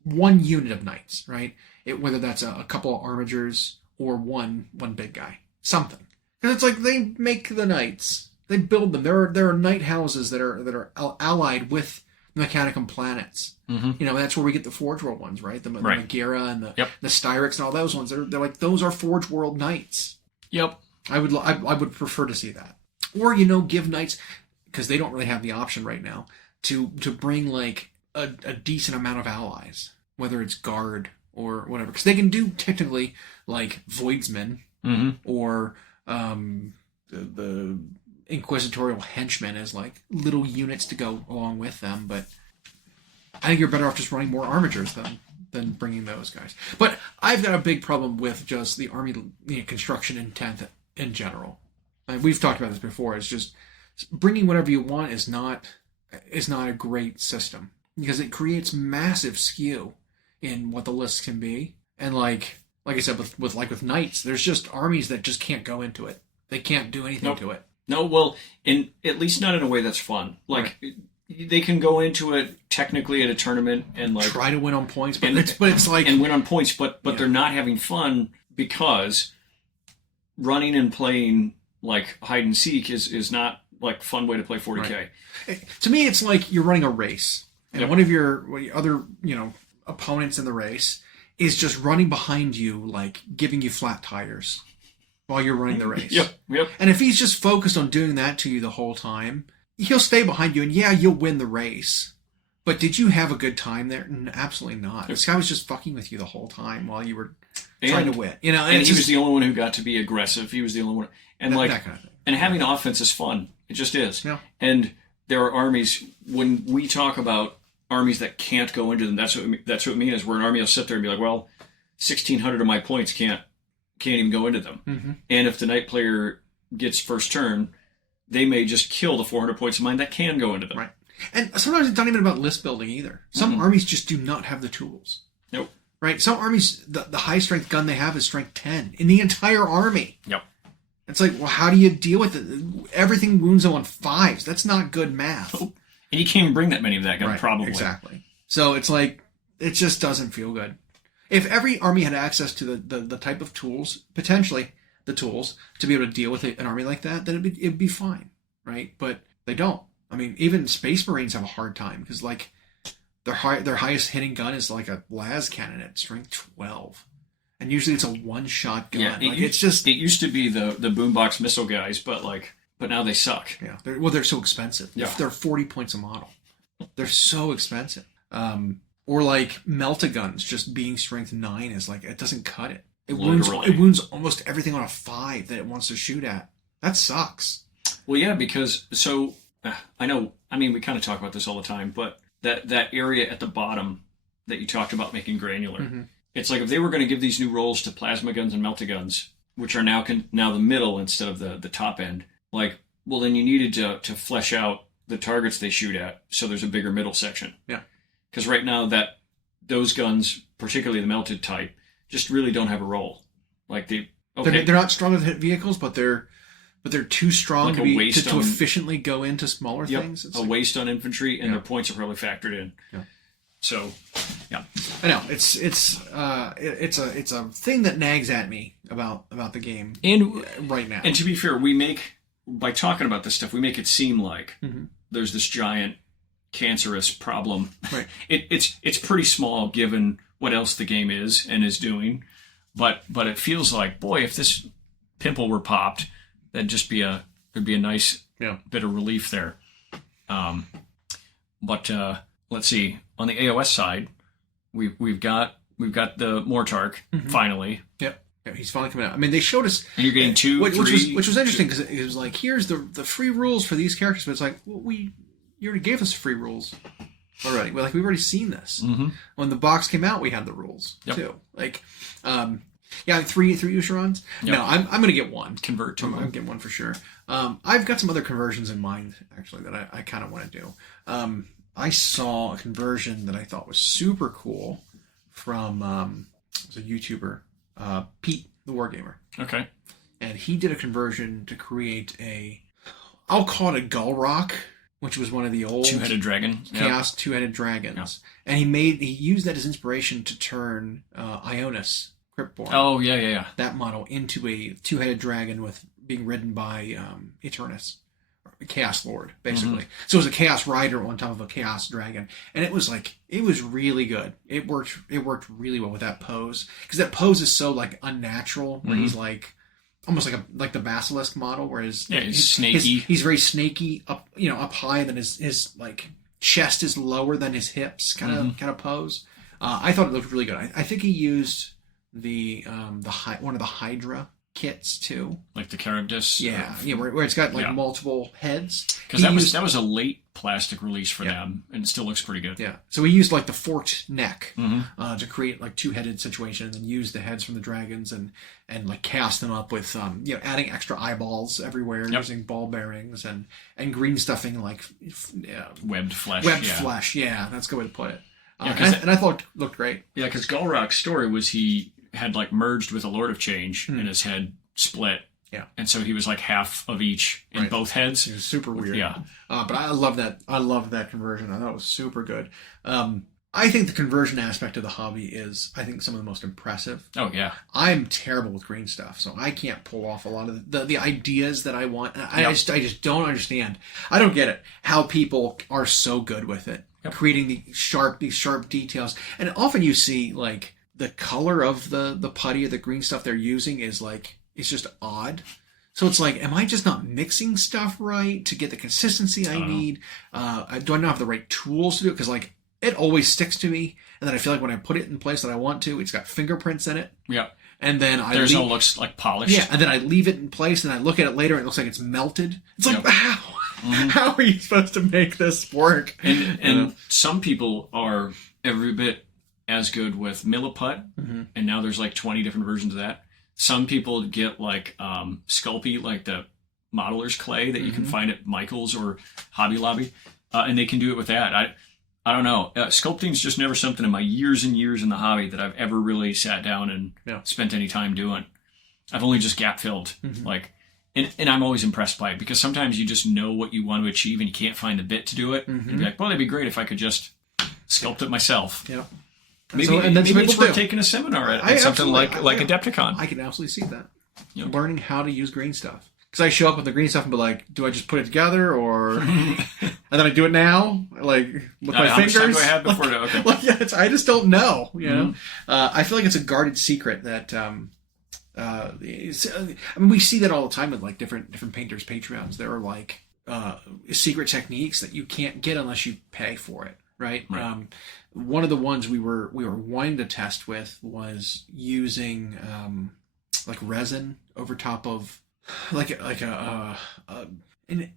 one unit of knights, right? Whether that's a couple of armigers or one big guy. Something. Because it's like they make the knights. They build them. There are knight houses that are allied with the Mechanicum planets. Mm-hmm. That's where we get the Forge World ones, right? The Megara and the Styrex and all those ones. They're like, those are Forge World knights. Yep. I would prefer to see that. Or give knights, because they don't really have the option right now to bring like a decent amount of allies, whether it's guard or whatever, because they can do technically like Voidsmen mm-hmm. or the inquisitorial henchmen as like little units to go along with them. But I think you're better off just running more armigers than bringing those guys. But I've got a big problem with just the army construction intent in general. We've talked about this before. It's just bringing whatever you want is not a great system because it creates massive skew in what the lists can be. And like I said, with knights, there's just armies that just can't go into it. They can't do anything to it. No, well, at least not in a way that's fun. Like they can go into it technically at a tournament and like try to win on points, but it's like and win on points, but they're not having fun because running and playing like hide and seek is not like a fun way to play 40K. Right. To me, it's like you're running a race, and one of your other opponents in the race is just running behind you, like giving you flat tires while you're running the race. Yep. And if he's just focused on doing that to you the whole time, he'll stay behind you, and yeah, you'll win the race. But did you have a good time there? Absolutely not. This guy was just fucking with you the whole time while you were trying to win. And he was the only one who got to be aggressive. He was the only one, and that kind of thing. And having offense is fun. It just is. Yeah. And there are armies. When we talk about armies that can't go into them, that's what we mean is where an army will sit there and be like, well, 1,600 of my points can't even go into them. Mm-hmm. And if the knight player gets first turn, they may just kill the 400 points of mine that can go into them. Right. And sometimes it's not even about list building either. Some armies just do not have the tools. Nope. Right? Some armies, the high strength gun they have is strength 10 in the entire army. Yep. It's like, well, how do you deal with it? Everything wounds them on 5s. That's not good math. Nope. And you can't even bring that many of that gun, probably. Exactly. So it's like, it just doesn't feel good. If every army had access to the type of tools, potentially the tools, to be able to deal with an army like that, then it'd be fine, right? But they don't. I mean, even Space Marines have a hard time because, like, their highest hitting gun is like a las cannon at strength 12, and usually it's a one-shot gun. Yeah, it used to be the boombox missile guys, but now they suck. Yeah, they're so expensive. Yeah. They're 40 points a model. They're so expensive. Or like melta-guns just being strength 9 is like, it doesn't cut it. It wounds almost everything on a 5 that it wants to shoot at. That sucks. Well, yeah, because I know. I mean, we kind of talk about this all the time, but that area at the bottom that you talked about making granular, it's like if they were going to give these new roles to plasma guns and melta guns, which are now the middle instead of the top end, like, well, then you needed to flesh out the targets they shoot at, so there's a bigger middle section. Yeah. Because right now those guns, particularly the melted type, just really don't have a role. Like they're not strong with hit vehicles, but they're too strong like to efficiently go into smaller things. It's waste on infantry, and their points are probably factored in. Yeah. So, yeah, I know it's a thing that nags at me about the game and right now. And to be fair, by talking about this stuff, we make it seem like there's this giant cancerous problem. Right. It's pretty small given what else the game is and is doing, but it feels like, boy, if this pimple were popped, that'd just be a nice bit of relief there. But let's see, on the AOS side, we've got the Mortark finally. Yep. Yeah, he's finally coming out. I mean, they showed us, and you're getting two, which was interesting because it was like, here's the free rules for these characters, but it's like, well, you already gave us free rules already. We've already seen this. When the box came out, we had the rules too. Like, three Usherons. Yep. No, I'm going to get one. Convert to I'm going to get one for sure. I've got some other conversions in mind actually that I kind of want to do. I saw a conversion that I thought was super cool from it was a YouTuber, Pete the Wargamer. Okay. And he did a conversion to create I'll call it a Gullrock, which was one of the old two-headed dragon Chaos two-headed dragons. Yep. And he used that as inspiration to turn Ionis Cryptborn. Oh yeah. That model into a two-headed dragon with being ridden by Eternus, Chaos Lord, basically. So it was a Chaos Rider on top of a Chaos Dragon, and it was really good. It worked really well with that pose because that pose is so like unnatural, where he's like almost like the Basilisk model, where he's snaky. He's very snaky up high, then his like chest is lower than his hips, kind of pose. I thought it looked really good. I think he used one of the Hydra kits too. Like the Charybdis. Yeah, where it's got like multiple heads. Because that was a late plastic release for them, and it still looks pretty good. Yeah. So we used like the forked neck to create like two-headed situation, and then use the heads from the dragons and like cast them up with adding extra eyeballs everywhere, using ball bearings and green stuffing like webbed flesh. Flesh. Yeah, that's a good way to put it. And I thought it looked great. Yeah, because Golrock's story was he had like merged with a Lord of Change, and his head split. Yeah. And so he was like half of each in both heads. It was super weird. Yeah. But I love that. I love that conversion. I thought it was super good. I think the conversion aspect of the hobby is, I think, some of the most impressive. Oh, yeah. I'm terrible with green stuff, so I can't pull off a lot of the ideas that I want. I just don't understand. I don't get it. How people are so good with it. Creating these sharp details. And often you see, like, the color of the putty or the green stuff they're using is, like, it's just odd. So it's like, am I just not mixing stuff right to get the consistency I need? Do I not have the right tools to do it? Because, like, it always sticks to me. And then I feel like when I put it in place that I want to, it's got fingerprints in it. Yeah. And then no looks like polished. Yeah, and then I leave it in place and I look at it later and it looks like it's melted. It's like, how? How are you supposed to make this work? And some people are every bit as good with Milliput, and now there's like 20 different versions of that. Some people get like Sculpey, like the modeler's clay that you can find at Michael's or Hobby Lobby, and they can do it with that. I don't know. Sculpting's just never something in my years and years in the hobby that I've ever really sat down and spent any time doing. I've only just gap filled. And I'm always impressed by it because sometimes you just know what you want to achieve and you can't find the bit to do it. And be like, well, that'd be great if I could just sculpt it myself. Yeah. Maybe it's worth taking a seminar at something like Adepticon. I can absolutely see that. Learning how to use green stuff. Because I show up with the green stuff and be like, do I just put it together or... and then I do it now? Like, with my fingers? How much time do I have before okay. I just don't know, you know? I feel like it's a guarded secret that... I mean, we see that all the time with like different painters' Patreons. There are like secret techniques that you can't get unless you pay for it, right? One of the ones we were wanting to test with was using like resin over top of like an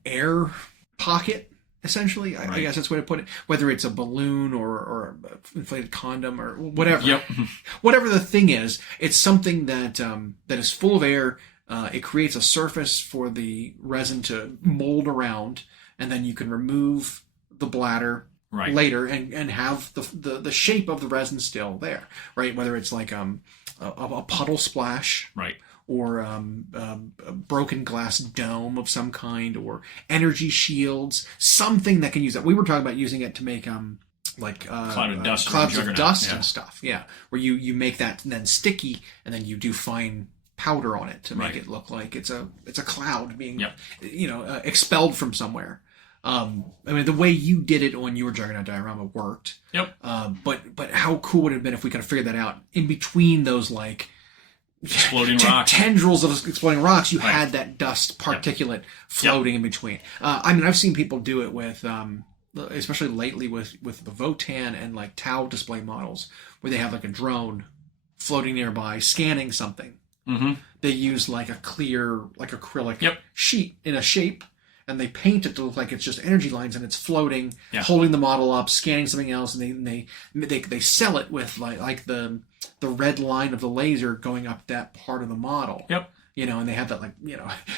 air pocket. Essentially, I guess that's the way to put it. Whether it's a balloon or an inflated condom or whatever, whatever the thing is, it's something that that is full of air. It creates a surface for the resin to mold around, and then you can remove the bladder later and have the shape of the resin still there. Right, whether it's like a puddle splash. Or a broken glass dome of some kind, or energy shields, something that can use that. We were talking about using it to make clouds of dust and stuff. Yeah, where you make that then sticky, and then you do fine powder on it to make it look like it's a cloud being expelled from somewhere. I mean, the way you did it on your Juggernaut diorama worked. But how cool would it have been if we could have figured that out in between those like exploding rocks, tendrils of exploding rocks? You had that dust particulate floating in between. I mean, I've seen people do it with, especially lately with the Votan and like Tau display models, where they have like a drone floating nearby scanning something. They use like a clear, like acrylic sheet in a shape, and they paint it to look like it's just energy lines, and it's floating, holding the model up, scanning something else, and they sell it with like the red line of the laser going up that part of the model. And they have that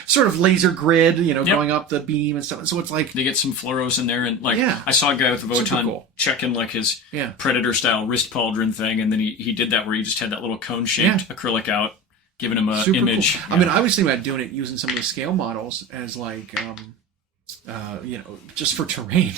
sort of laser grid, going up the beam and stuff. So it's like they get some fluoros in there, and I saw a guy with a Votan checking like his Predator style wrist pauldron thing, and then he did that where he just had that little cone shaped acrylic out, giving him an image. Cool. I mean, I was thinking about doing it using some of the scale models as like just for terrain,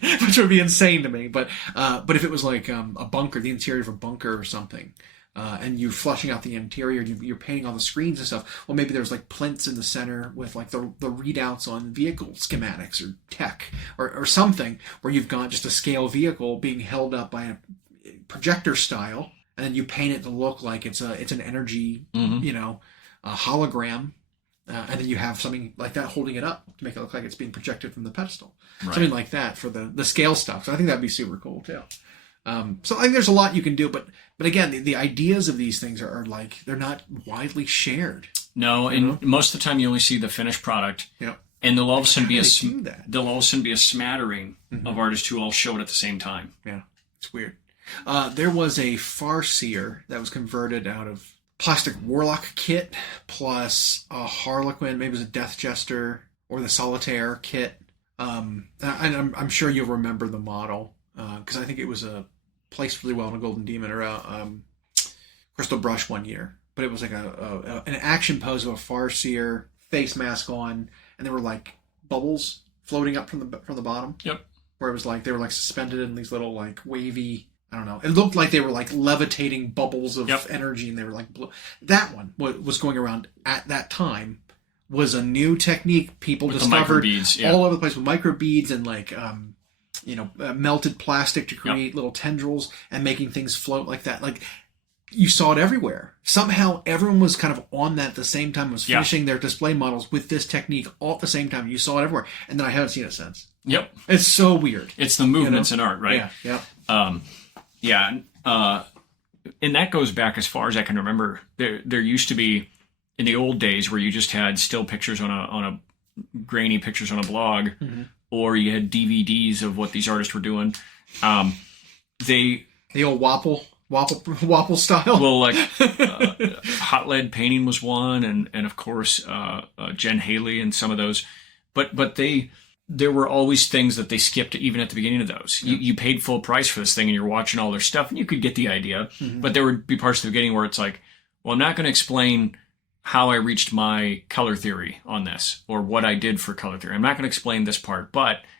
which would be insane to me. But if it was like a bunker, the interior of a bunker or something, and you're flushing out the interior, you're painting all the screens and stuff. Well, maybe there's like plinths in the center with like the readouts on vehicle schematics or tech or something, where you've got just a scale vehicle being held up by a projector style, and then you paint it to look like it's an energy, a hologram. And then you have something like that holding it up to make it look like it's being projected from the pedestal. Something like that for the scale stuff. So I think that'd be super cool too. So I think there's a lot you can do, but again, the ideas of these things are like, they're not widely shared. No, and most of the time you only see the finished product. Yep. And there'll all of a sudden be There'll all of a sudden be a smattering of artists who all show it at the same time. Yeah, it's weird. There was a Farseer that was converted out of plastic warlock kit plus a Harlequin, maybe it was a Death Jester or the Solitaire kit. And I'm sure you'll remember the model because I think it was placed really well in a Golden Demon or a Crystal Brush one year. But it was like an action pose of a Farseer, face mask on, and there were like bubbles floating up from the bottom. Yep. Where it was like they were like suspended in these little like wavy. I don't know. It looked like they were like levitating bubbles of energy, and they were like blue. That one was going around at that time was a new technique people with discovered the microbeads, all over the place with microbeads and like melted plastic to create little tendrils and making things float like that. Like you saw it everywhere. Somehow everyone was kind of on that at the same time, was finishing their display models with this technique all at the same time. You saw it everywhere, and then I haven't seen it since. Yep. It's so weird. It's the movements in art, right? Yeah. And that goes back as far as I can remember. There used to be, in the old days, where you just had still pictures on a grainy pictures on a blog, or you had DVDs of what these artists were doing. The old Wapple style. Well, like hot lead painting was one, and of course Jen Haley and some of those, but there were always things that they skipped even at the beginning of those. You paid full price for this thing and you're watching all their stuff and you could get the idea, but there would be parts of the beginning where it's like, well, I'm not going to explain how I reached my color theory on this or what I did for color theory. I'm not going to explain this part,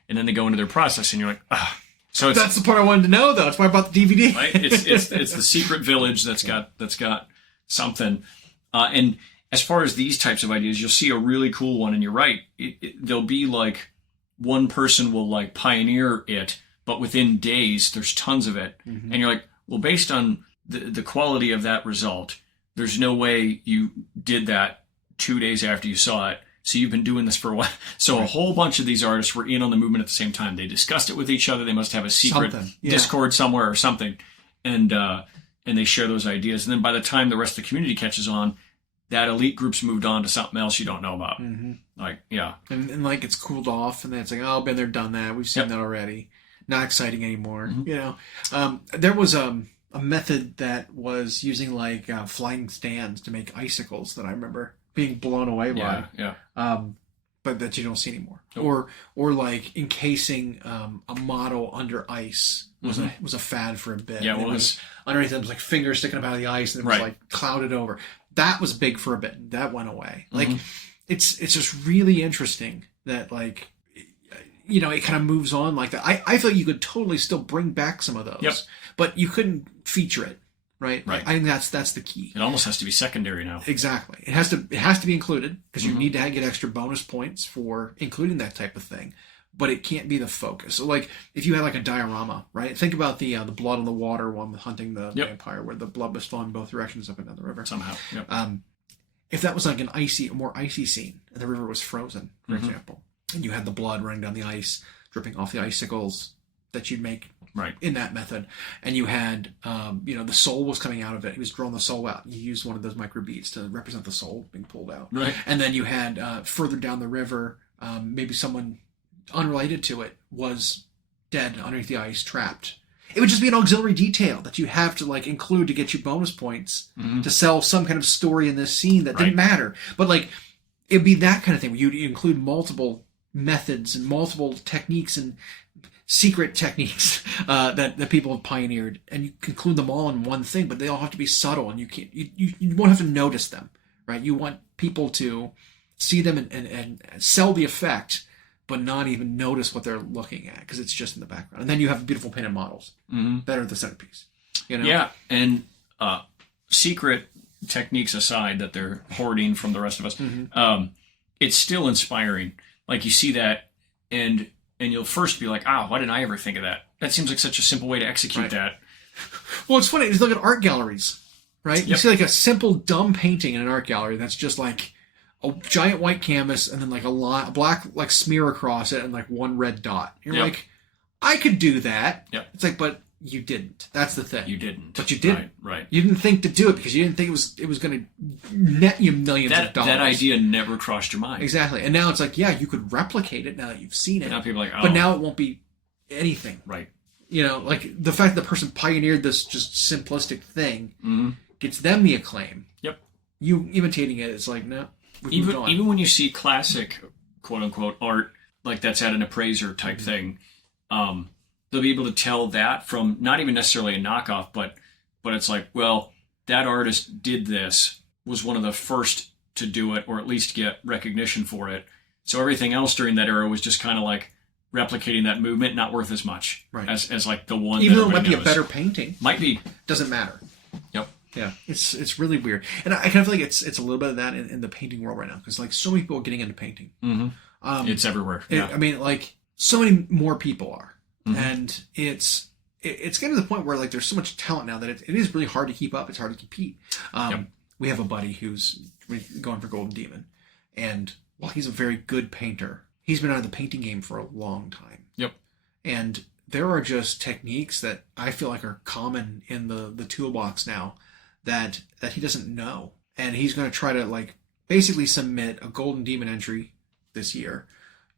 and then they go into their process and you're like, ah. So that's the part I wanted to know, though. That's why I bought the DVD. Right? It's the secret village that's got something. And as far as these types of ideas, you'll see a really cool one, and you're right. There'll be like one person will like pioneer it, but within days there's tons of it, and you're like, well, based on the quality of that result, there's no way you did that 2 days after you saw it. So you've been doing this for a while. So a whole bunch of these artists were in on the movement at the same time. They discussed it with each other. They must have a secret Discord somewhere or something. And they share those ideas. And then by the time the rest of the community catches on, that elite group's moved on to something else you don't know about. Like, yeah. And like it's cooled off. And then it's like, oh, been there, done that. We've seen that already. Not exciting anymore. You know, there was a method that was using like flying stands to make icicles that I remember being blown away by. But that you don't see anymore. Or like encasing a model under ice was a fad for a bit. Yeah, it was underneath. It was like fingers sticking up out of the ice, and it was like clouded over. That was big for a bit. That went away. Like it's just really interesting that like it kind of moves on like that. I feel you could totally still bring back some of those, but you couldn't feature it. Right. I think that's the key. It almost has to be secondary now. Exactly. It has to be included because you need to get extra bonus points for including that type of thing, but it can't be the focus. So, like if you had like a diorama, right? Think about the blood on the water one with hunting the vampire, where the blood was flowing both directions up and down the river. Somehow. If that was like a more icy scene, and the river was frozen, for example, and you had the blood running down the ice, dripping off the icicles that you'd make. In that method, and you had the soul was coming out of it. He was drawing the soul out. You used one of those microbeads to represent the soul being pulled out. And then you had further down the river, maybe someone unrelated to it was dead underneath the ice, trapped. It would just be an auxiliary detail that you have to like include to get you bonus points to sell some kind of story in this scene that didn't matter. But like it'd be that kind of thing where you'd include multiple methods and multiple techniques and secret techniques that people have pioneered, and you conclude them all in one thing, but they all have to be subtle, and you won't have to notice them, right? You want people to see them and sell the effect, but not even notice what they're looking at because it's just in the background. And then you have beautiful painted models that are the centerpiece. Yeah, and secret techniques aside that they're hoarding from the rest of us, it's still inspiring. Like you see that, and you'll first be like, why didn't I ever think of that? That seems like such a simple way to execute that. Well, it's funny. You look at art galleries, right? You see like a simple, dumb painting in an art gallery that's just like a giant white canvas and then like a black like smear across it and like one red dot. You're like, I could do that. It's like, but you didn't. That's the thing. You didn't. But you didn't. Right. You didn't think to do it because you didn't think it was going to net you millions of dollars. That idea never crossed your mind. Exactly. And now it's like, yeah, you could replicate it now that you've seen it. Now people are like, oh. But now it won't be anything. Right. You know, like the fact that the person pioneered this just simplistic thing Mm-hmm. gets them the acclaim. Yep. You imitating it is like, no. Even when you see classic, quote unquote, art like that's at an appraiser type thing, they'll be able to tell that from not even necessarily a knockoff, but it's like, well, that artist did this, was one of the first to do it, or at least get recognition for it. So everything else during that era was just kind of like replicating that movement, not worth as much as like the one. Even that though it might be a knows. better painting, Might be. doesn't matter. Yep. Yeah, it's really weird, and I kind of feel like it's a little bit of that in the painting world right now because like so many people are getting into painting. Mm-hmm. It's everywhere. Yeah. I mean, like so many more people are, Mm-hmm. and it's getting to the point where like there's so much talent now that it is really hard to keep up. It's hard to compete. We have a buddy who's going for Golden Demon, and while he's a very good painter, he's been out of the painting game for a long time. Yep. And there are just techniques that I feel like are common in the toolbox now that he doesn't know. And he's going to try to like basically submit a Golden Demon entry this year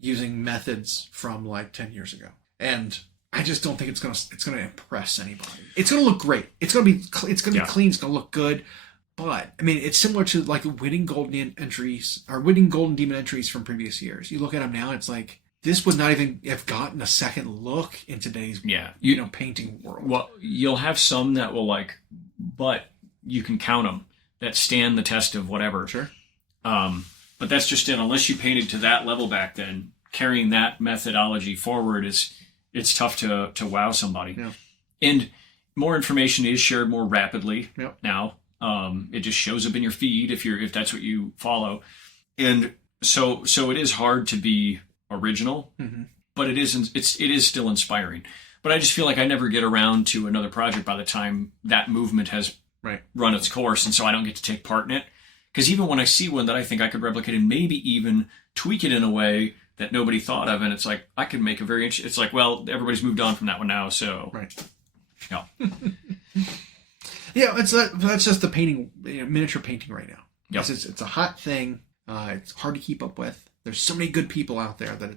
using methods from like 10 years ago. And I just don't think it's going to impress anybody. It's going to look great. It's going to be clean. It's going to look good. But I mean, it's similar to like winning Golden Demon entries from previous years. You look at them now, it's like this would not even have gotten a second look in today's painting world. Well, you'll have some that will like, but you can count them that stand the test of whatever. Sure. But that's just it. Unless you painted to that level back then, carrying that methodology forward it's tough to wow somebody. Yeah. And more information is shared more rapidly now. It just shows up in your feed if that's what you follow, and so it is hard to be original, but it is still inspiring. But I just feel like I never get around to another project by the time that movement has run its course, and so I don't get to take part in it. Because even when I see one that I think I could replicate and maybe even tweak it in a way that nobody thought of, and it's like I could make a very interesting. It's like, well, everybody's moved on from that one now, so yeah. Yeah, that's just the painting, miniature painting right now. Yep. It's a hot thing. It's hard to keep up with. There's so many good people out there that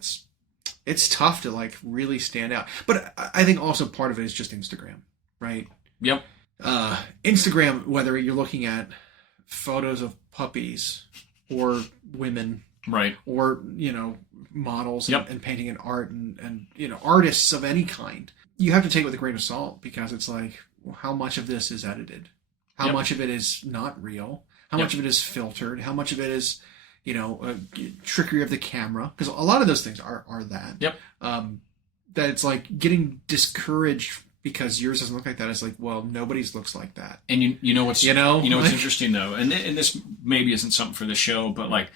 it's tough to like really stand out. But I think also part of it is just Instagram, right? Yep. Instagram, whether you're looking at photos of puppies or women, right, or models and painting and art and artists of any kind, you have to take it with a grain of salt because it's like, well, how much of this is edited? How much of it is not real? How much of it is filtered? How much of it is, trickery of the camera? Because a lot of those things are that. Yep. That it's like getting discouraged because yours doesn't look like that. It's like, well, nobody's looks like that. And you know what's what's interesting though, and this maybe isn't something for the show, but like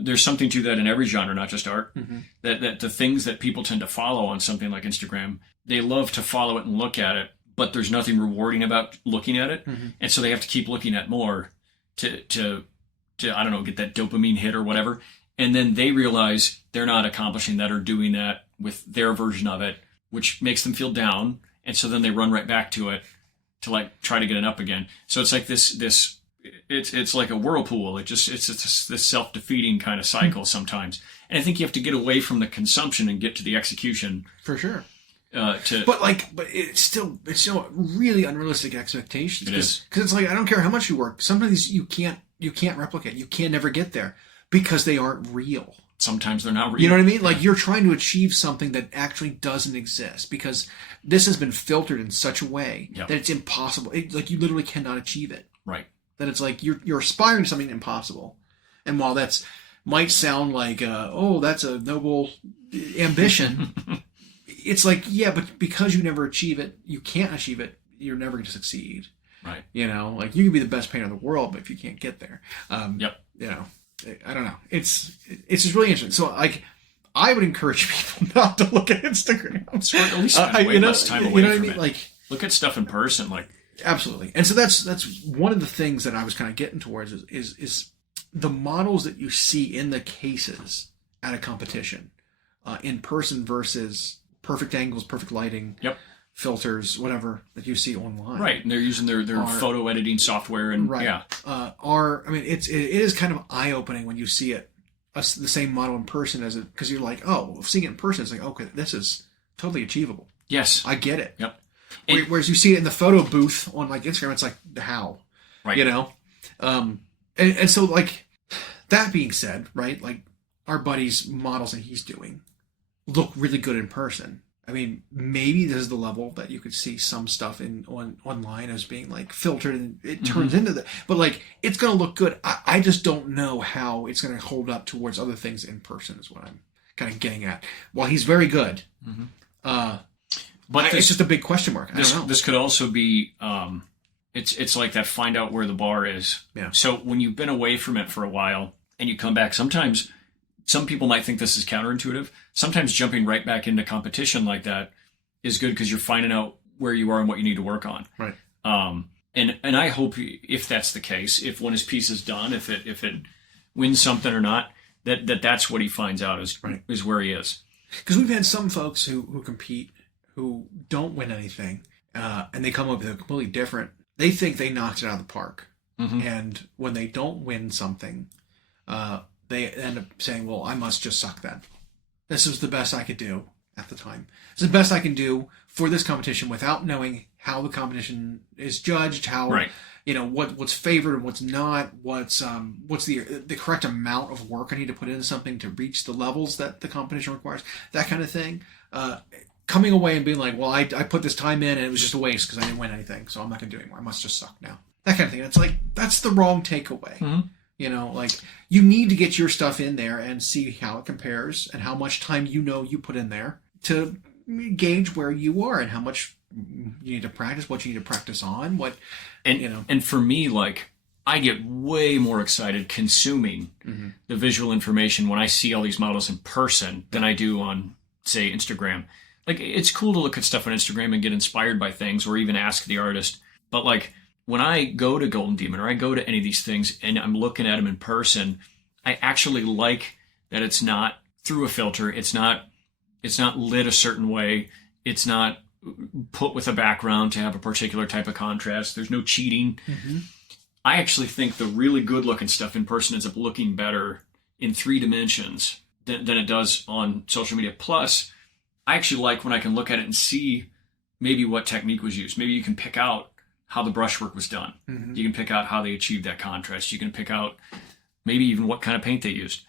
there's something to that in every genre, not just art. That the things that people tend to follow on something like Instagram, they love to follow it and look at it, but there's nothing rewarding about looking at it, and so they have to keep looking at more to I don't know, get that dopamine hit or whatever, and then they realize they're not accomplishing that or doing that with their version of it, which makes them feel down, and so then they run right back to it to like try to get it up again. So it's like this it's like a whirlpool. It's this self-defeating kind of cycle sometimes, and I think you have to get away from the consumption and get to the execution for sure. But it's still really unrealistic expectations. It is, because it's like I don't care how much you work. Sometimes you can't replicate. You can never get there because they aren't real. Sometimes they're not real. You know what I mean? Like you're trying to achieve something that actually doesn't exist because this has been filtered in such a way that it's impossible. Like you literally cannot achieve it. Right. That it's like you're aspiring to something impossible, and while that's might sound like that's a noble ambition. It's like, yeah, but because you never achieve it, you can't achieve it, you're never going to succeed. Right. Like you can be the best painter in the world, but if you can't get there, I don't know. It's just really interesting. So like, I would encourage people not to look at Instagram. Or at least spend way less time away from it. Like, look at stuff in person, like. Absolutely. And so that's one of the things that I was kind of getting towards is the models that you see in the cases at a competition, in person versus perfect angles, perfect lighting, filters, whatever that you see online. Right, and they're using their photo editing software, and right. It is kind of eye opening when you see it, the same model in person as it, because you're like, oh, seeing it in person, it's like, okay, this is totally achievable. Yes, I get it. Yep. Whereas you see it in the photo booth on like Instagram, it's like, how, right? You know, and so like that being said, right, like our buddy's models that he's doing look really good in person. I mean, maybe this is the level that you could see some stuff online as being like filtered and it turns into that. But like, it's going to look good. I just don't know how it's going to hold up towards other things in person is what I'm kind of getting at. While he's very good, but it's just a big question mark. I don't know. This could also be, it's like that find out where the bar is. Yeah. So when you've been away from it for a while and you come back, sometimes some people might think this is counterintuitive. Sometimes jumping right back into competition like that is good because you're finding out where you are and what you need to work on. Right. And I hope if that's the case, if when his piece is done, if it wins something or not, that's what he finds out is where he is. Because we've had some folks who compete who don't win anything, and they come up with a completely different. They think they knocked it out of the park, and when they don't win something, they end up saying, well, I must just suck then. This was the best I could do at the time. This is the best I can do for this competition without knowing how the competition is judged, how, what's favored and what's not, what's the correct amount of work I need to put into something to reach the levels that the competition requires, that kind of thing. Coming away and being like, well, I put this time in and it was just a waste because I didn't win anything, so I'm not going to do it anymore. I must just suck now. That kind of thing. It's like, that's the wrong takeaway. You know, like, you need to get your stuff in there and see how it compares and how much time you put in there to gauge where you are and how much you need to practice, what you need to practice on, And for me, like, I get way more excited consuming the visual information when I see all these models in person than I do on, say, Instagram. Like, it's cool to look at stuff on Instagram and get inspired by things or even ask the artist. But, like, when I go to Golden Demon or I go to any of these things and I'm looking at them in person, I actually like that it's not through a filter. It's not lit a certain way. It's not put with a background to have a particular type of contrast. There's no cheating. I actually think the really good looking stuff in person ends up looking better in 3 dimensions than it does on social media. Plus, I actually like when I can look at it and see maybe what technique was used. Maybe you can pick out how the brushwork was done. You can pick out how they achieved that contrast. You can pick out maybe even what kind of paint they used,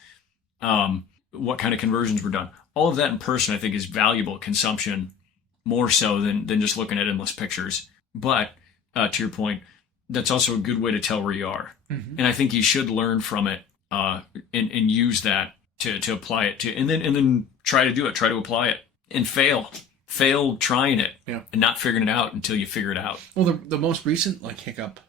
what kind of conversions were done. All of that in person, I think, is valuable consumption more so than just looking at endless pictures. But to your point, that's also a good way to tell where you are. And I think you should learn from it and use that to apply it to, and then try to do it, try to apply it and fail trying it and not figuring it out until you figure it out. Well, the most recent hiccup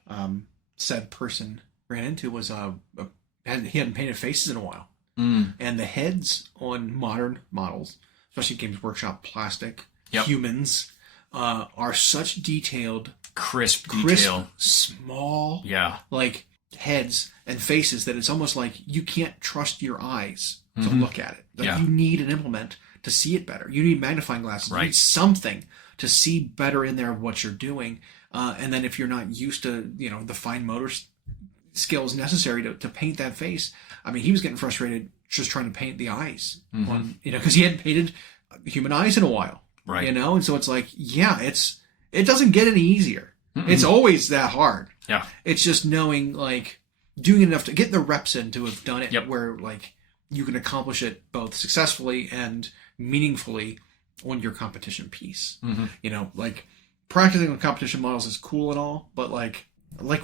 said person ran into was he hadn't painted faces in a while, and the heads on modern models, especially Games Workshop plastic humans, are such detailed, crisp detail, small, like heads and faces that it's almost like you can't trust your eyes to look at it. Like you need an implement to see it better. You need magnifying glasses. You need something to see better in there of what you're doing. And then if you're not used to, the fine motor skills necessary to paint that face, I mean, he was getting frustrated just trying to paint the eyes on, because he hadn't painted human eyes in a while, right? And so it's like, it doesn't get any easier. It's always that hard. Yeah. It's just knowing, doing enough to get the reps in to have done it where, you can accomplish it both successfully and meaningfully on your competition piece. Practicing on competition models is cool and all, but like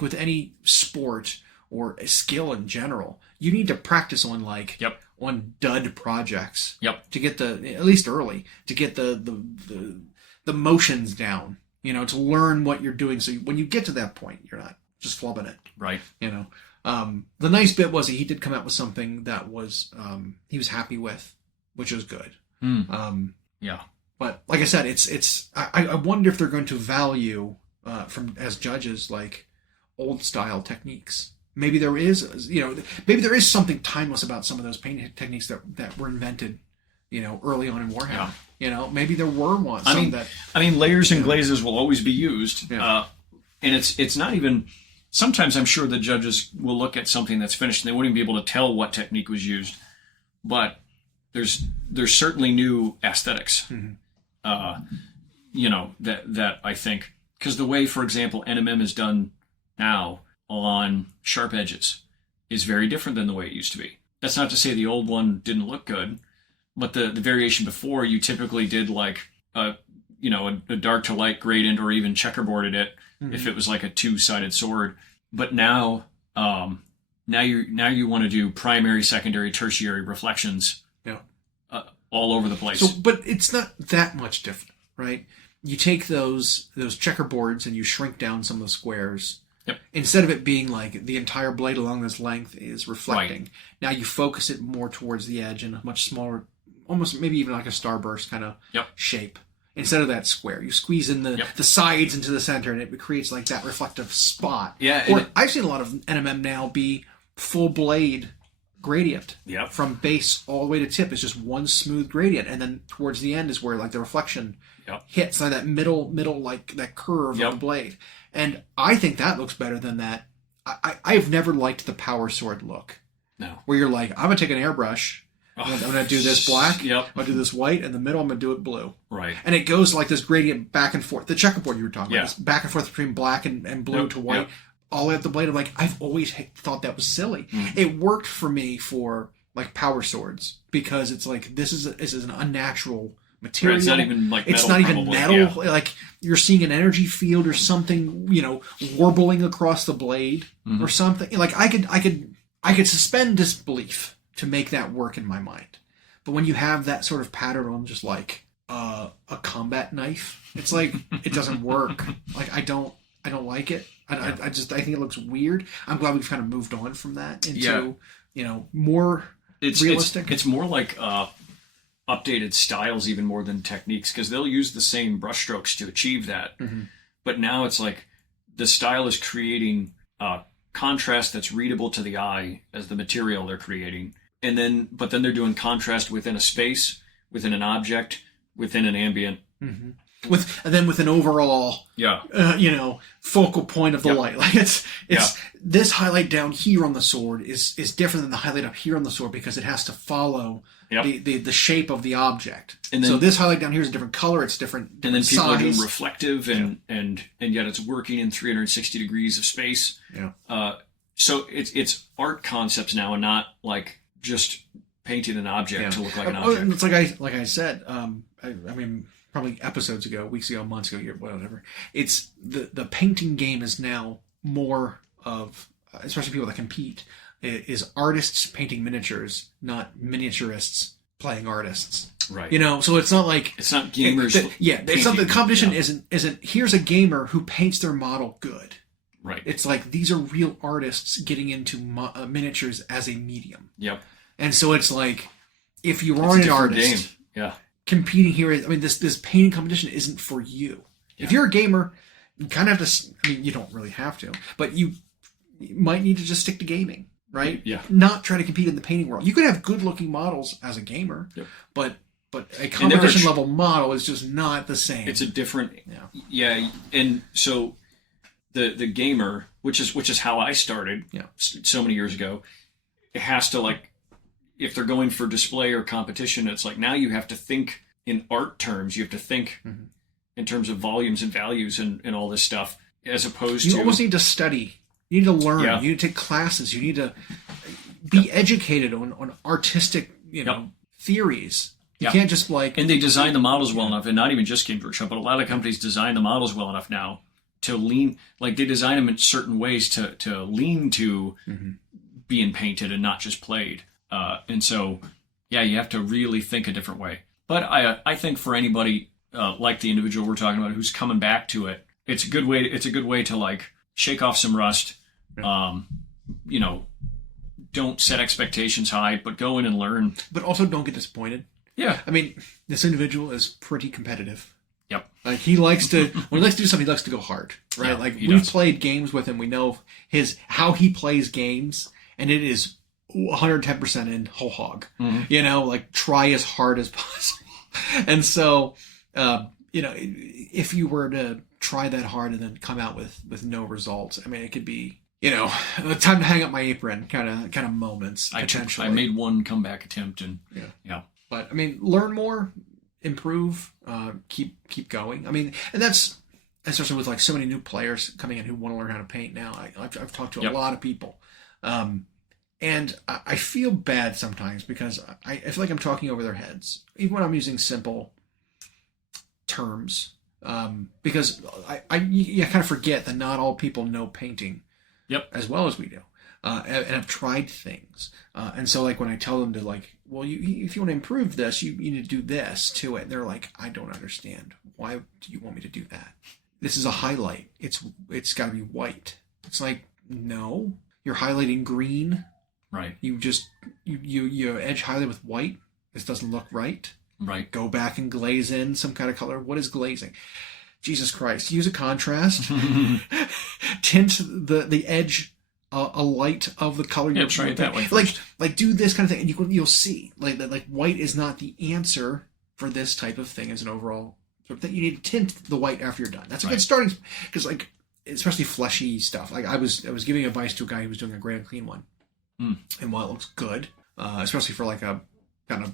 with any sport or a skill in general, you need to practice on on dud projects to get at least early, to get the motions down, to learn what you're doing. So when you get to that point, you're not just flubbing it. Right. The nice bit was he did come out with something that was he was happy with, which was good. But like I said, I wonder if they're going to value as judges old style techniques. Maybe there is something timeless about some of those painting techniques that were invented early on in Warhammer. Yeah. Maybe there were ones. I mean, layers and glazes will always be used, Yeah. and it's not even. Sometimes I'm sure the judges will look at something that's finished and they wouldn't be able to tell what technique was used, but there's certainly new aesthetics, that I think, because the way, for example, NMM is done now on sharp edges is very different than the way it used to be. That's not to say the old one didn't look good, but the variation before, you typically did like a dark to light gradient or even checkerboarded it if it was like a two-sided sword. But now you want to do primary, secondary, tertiary reflections all over the place. So, but it's not that much different, right? You take those checkerboards and you shrink down some of the squares. Yep. Instead of it being like the entire blade along this length is reflecting, Right. Now you focus it more towards the edge in a much smaller, almost maybe even like a starburst kind of shape. Instead of that square, you squeeze in the sides into the center, and it creates like that reflective spot. Yeah. Or I've seen a lot of NMM now be full blade gradient. Yep. From base all the way to tip is just one smooth gradient, and then towards the end is where like the reflection hits like that middle like that curve of the blade. And I think that looks better than that. I've never liked the power sword look. No. Where you're like, I'm gonna take an airbrush. I'm going to do this black. Yep. I'm going to do this white. In the middle, I'm going to do it blue. Right. And it goes like this gradient back and forth. The checkerboard you were talking about. This back and forth between black and blue to white. All the way up the blade. I'm like, I've always thought that was silly. It worked for me for like power swords. Because it's like, this is an unnatural material. Right, it's not even like metal. It's not even metal. Yeah. Like you're seeing an energy field or something, warbling across the blade or something. Like I could suspend disbelief to make that work in my mind. But when you have that sort of pattern on just like a combat knife, it's like it doesn't work. Like I don't like it. I think it looks weird. I'm glad we've kind of moved on from that into more realistic. It's more like updated styles even more than techniques, because they'll use the same brushstrokes to achieve that. But now it's like the style is creating contrast that's readable to the eye as the material they're creating. But then they're doing contrast within a space, within an object, within an ambient. With an overall, focal point of the light. Like it's this highlight down here on the sword is different than the highlight up here on the sword because it has to follow the shape of the object. And then, so this highlight down here is a different color. It's different. And then people size. are doing reflective and yet it's working in 360 degrees of space. Yeah. So it's art concepts now and not like just painting an object to look like an object. It's like I said, I mean, probably episodes ago, weeks ago, months ago, whatever. It's the painting game is now more of, especially people that compete, is artists painting miniatures, not miniaturists playing artists. Right. So it's not like it's not gamers. It's not the competition isn't here's a gamer who paints their model good. Right. It's like these are real artists getting into miniatures as a medium. Yep. And so it's like, if you are an artist competing here, I mean, this painting competition isn't for you. Yeah. If you're a gamer, you kind of have to, I mean, you don't really have to, but you might need to just stick to gaming, right? Yeah. Not try to compete in the painting world. You could have good looking models as a gamer, but a competition level model is just not the same. It's a different, and so the gamer, which is how I started so many years ago, it has to like, if they're going for display or competition, it's like now you have to think in art terms. You have to think in terms of volumes and values and all this stuff, as opposed to... You almost need to study. You need to learn. You need to take classes. You need to be educated on artistic, theories. You can't just like... And they design the models well enough, and not even just Games Workshop, but a lot of companies design the models well enough now to lean... Like they design them in certain ways to lean to being painted and not just played. And so, you have to really think a different way. But I think for anybody like the individual we're talking about who's coming back to it, it's a good way to like shake off some rust. Don't set expectations high, but go in and learn. But also don't get disappointed. Yeah, I mean, this individual is pretty competitive. Yep. Like he likes to when he likes to do something, he likes to go hard, right? Like we've played games with him. We know how he plays games, and it is 110% in whole hog. Mm-hmm. Like try as hard as possible. And so, if you were to try that hard and then come out with no results, I mean, it could be, time to hang up my apron kind of moments. Potentially. I made one comeback attempt and yeah. But I mean, learn more, improve, keep going. I mean, and that's especially with like so many new players coming in who want to learn how to paint now. I've talked to a lot of people, and I feel bad sometimes because I feel like I'm talking over their heads, even when I'm using simple terms, because you kind of forget that not all people know painting as well as we do. And I've tried things. And so like when I tell them to like, well, if you want to improve this, you need to do this to it. And they're like, I don't understand. Why do you want me to do that? This is a highlight. It's got to be white. It's like, no, you're highlighting green. Right. You edge highlight with white. This doesn't look right. Right. Go back and glaze in some kind of color. What is glazing? Jesus Christ. Use a contrast. Tint the edge a light of the color you're try it that way. Like do this kind of thing, and you'll see like that. Like white is not the answer for this type of thing as an overall sort of thing. You need to tint the white after you're done. That's a good starting, because like especially fleshy stuff. Like I was giving advice to a guy who was doing a grand clean one, and while it looks good, especially for like a kind of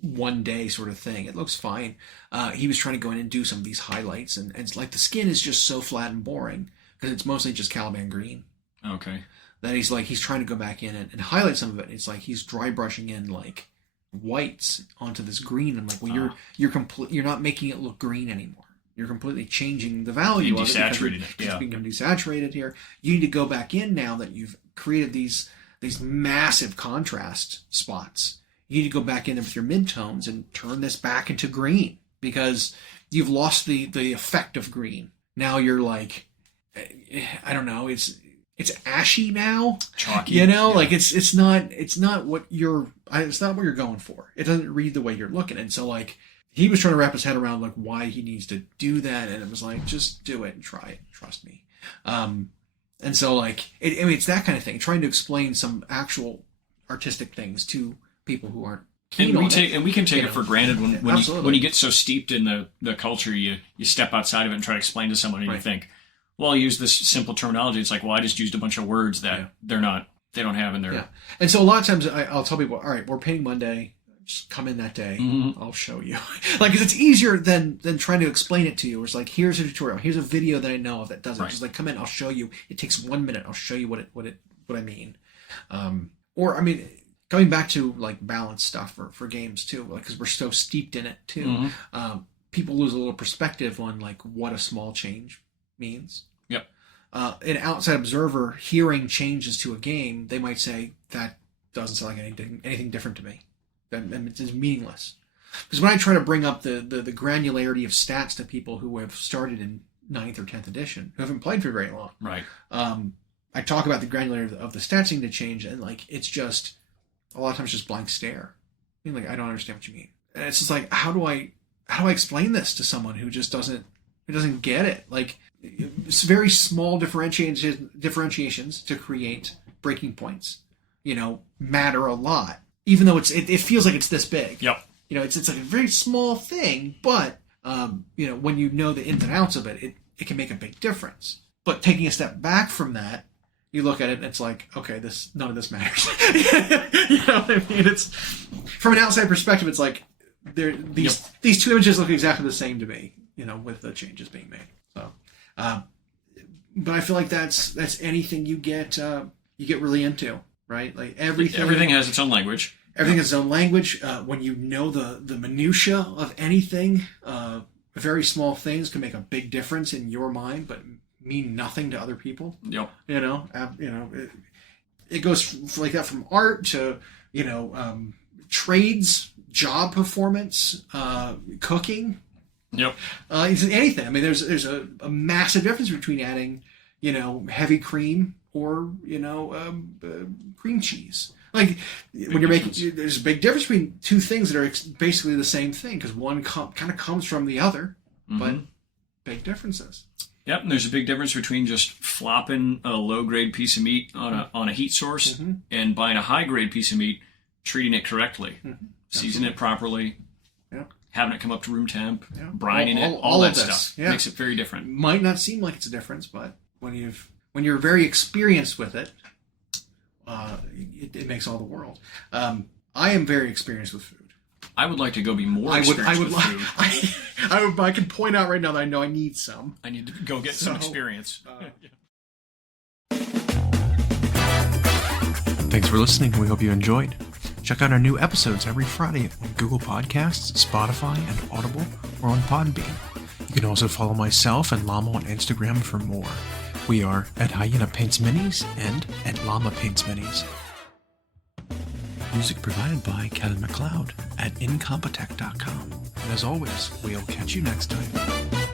one day sort of thing, it looks fine. He was trying to go in and do some of these highlights, and it's like the skin is just so flat and boring because it's mostly just Caliban green. Okay. That he's trying to go back in and highlight some of it. It's like he's dry brushing in like whites onto this green. I'm like, well, you're not making it look green anymore. You're completely changing the value of it. It's become desaturated here. You need to go back in now that you've created these massive contrast spots. You need to go back in there with your midtones and turn this back into green, because you've lost the effect of green. Now you're like, I don't know, it's ashy now. Chalky. Like it's not what you're going for. It doesn't read the way you're looking. And so like he was trying to wrap his head around like why he needs to do that, and it was like, just do it and try it. Trust me. And so like it's that kind of thing, trying to explain some actual artistic things to people who aren't keen on it. And we can take it for granted when you get so steeped in the culture, you step outside of it and try to explain to someone, and you think, well, I'll use this simple terminology. It's like, well, I just used a bunch of words that they don't have in there. Yeah. And so a lot of times I'll tell people, all right, we're painting Monday. Just come in that day. Mm-hmm. I'll show you. Like, because it's easier than trying to explain it to you. It's like, here's a tutorial. Here's a video that I know of that does it. Right. Just like, come in, I'll show you. It takes 1 minute. I'll show you what I mean. Or I mean, going back to like balance stuff for games too, like because we're so steeped in it too. Mm-hmm. People lose a little perspective on like what a small change means. Yep. An outside observer hearing changes to a game, they might say that doesn't sound like anything different to me. That it's meaningless. Because when I try to bring up the granularity of stats to people who have started in 9th or 10th edition, who haven't played for very long, right? I talk about the granularity of the stats needing to change, and like it's just a lot of times just blank stare. I mean, like, I don't understand what you mean. And it's just like, how do I explain this to someone who just doesn't get it? Like, it's very small differentiations to create breaking points, matter a lot. Even though it feels like it's this big. Yep. It's like a very small thing, but when you know the ins and outs of it can make a big difference. But taking a step back from that, you look at it and it's like, okay, none of this matters. You know what I mean? It's from an outside perspective, it's like these two images look exactly the same to me, with the changes being made. So, but I feel like that's anything you get really into, right? Like everything has its own language. Everything has its own language. When you know the minutia of anything, very small things can make a big difference in your mind, but mean nothing to other people. Yep. It goes like that from art to trades, job performance, cooking. Yep. Anything. I mean, there's a massive difference between adding heavy cream or cream cheese. Like when you're making, there's a big difference between two things that are basically the same thing, because one kind of comes from the other, but big differences. Yep, and there's a big difference between just flopping a low-grade piece of meat on a heat source and buying a high-grade piece of meat, treating it correctly, seasoning it properly, having it come up to room temp, brining it, all that stuff. Makes it very different. Might not seem like it's a difference, but when you're very experienced with it, it makes all the world. I am very experienced with food. I would like to go be more experienced with food. I can point out right now that I know I need some. I need to go get some experience. Thanks for listening. We hope you enjoyed. Check out our new episodes every Friday on Google Podcasts, Spotify, and Audible, or on Podbean. You can also follow myself and Llama on Instagram for more. We are at Hyena Paints Minis and at Llama Paints Minis. Music provided by Kevin MacLeod at incompetech.com. And as always, we'll catch you next time.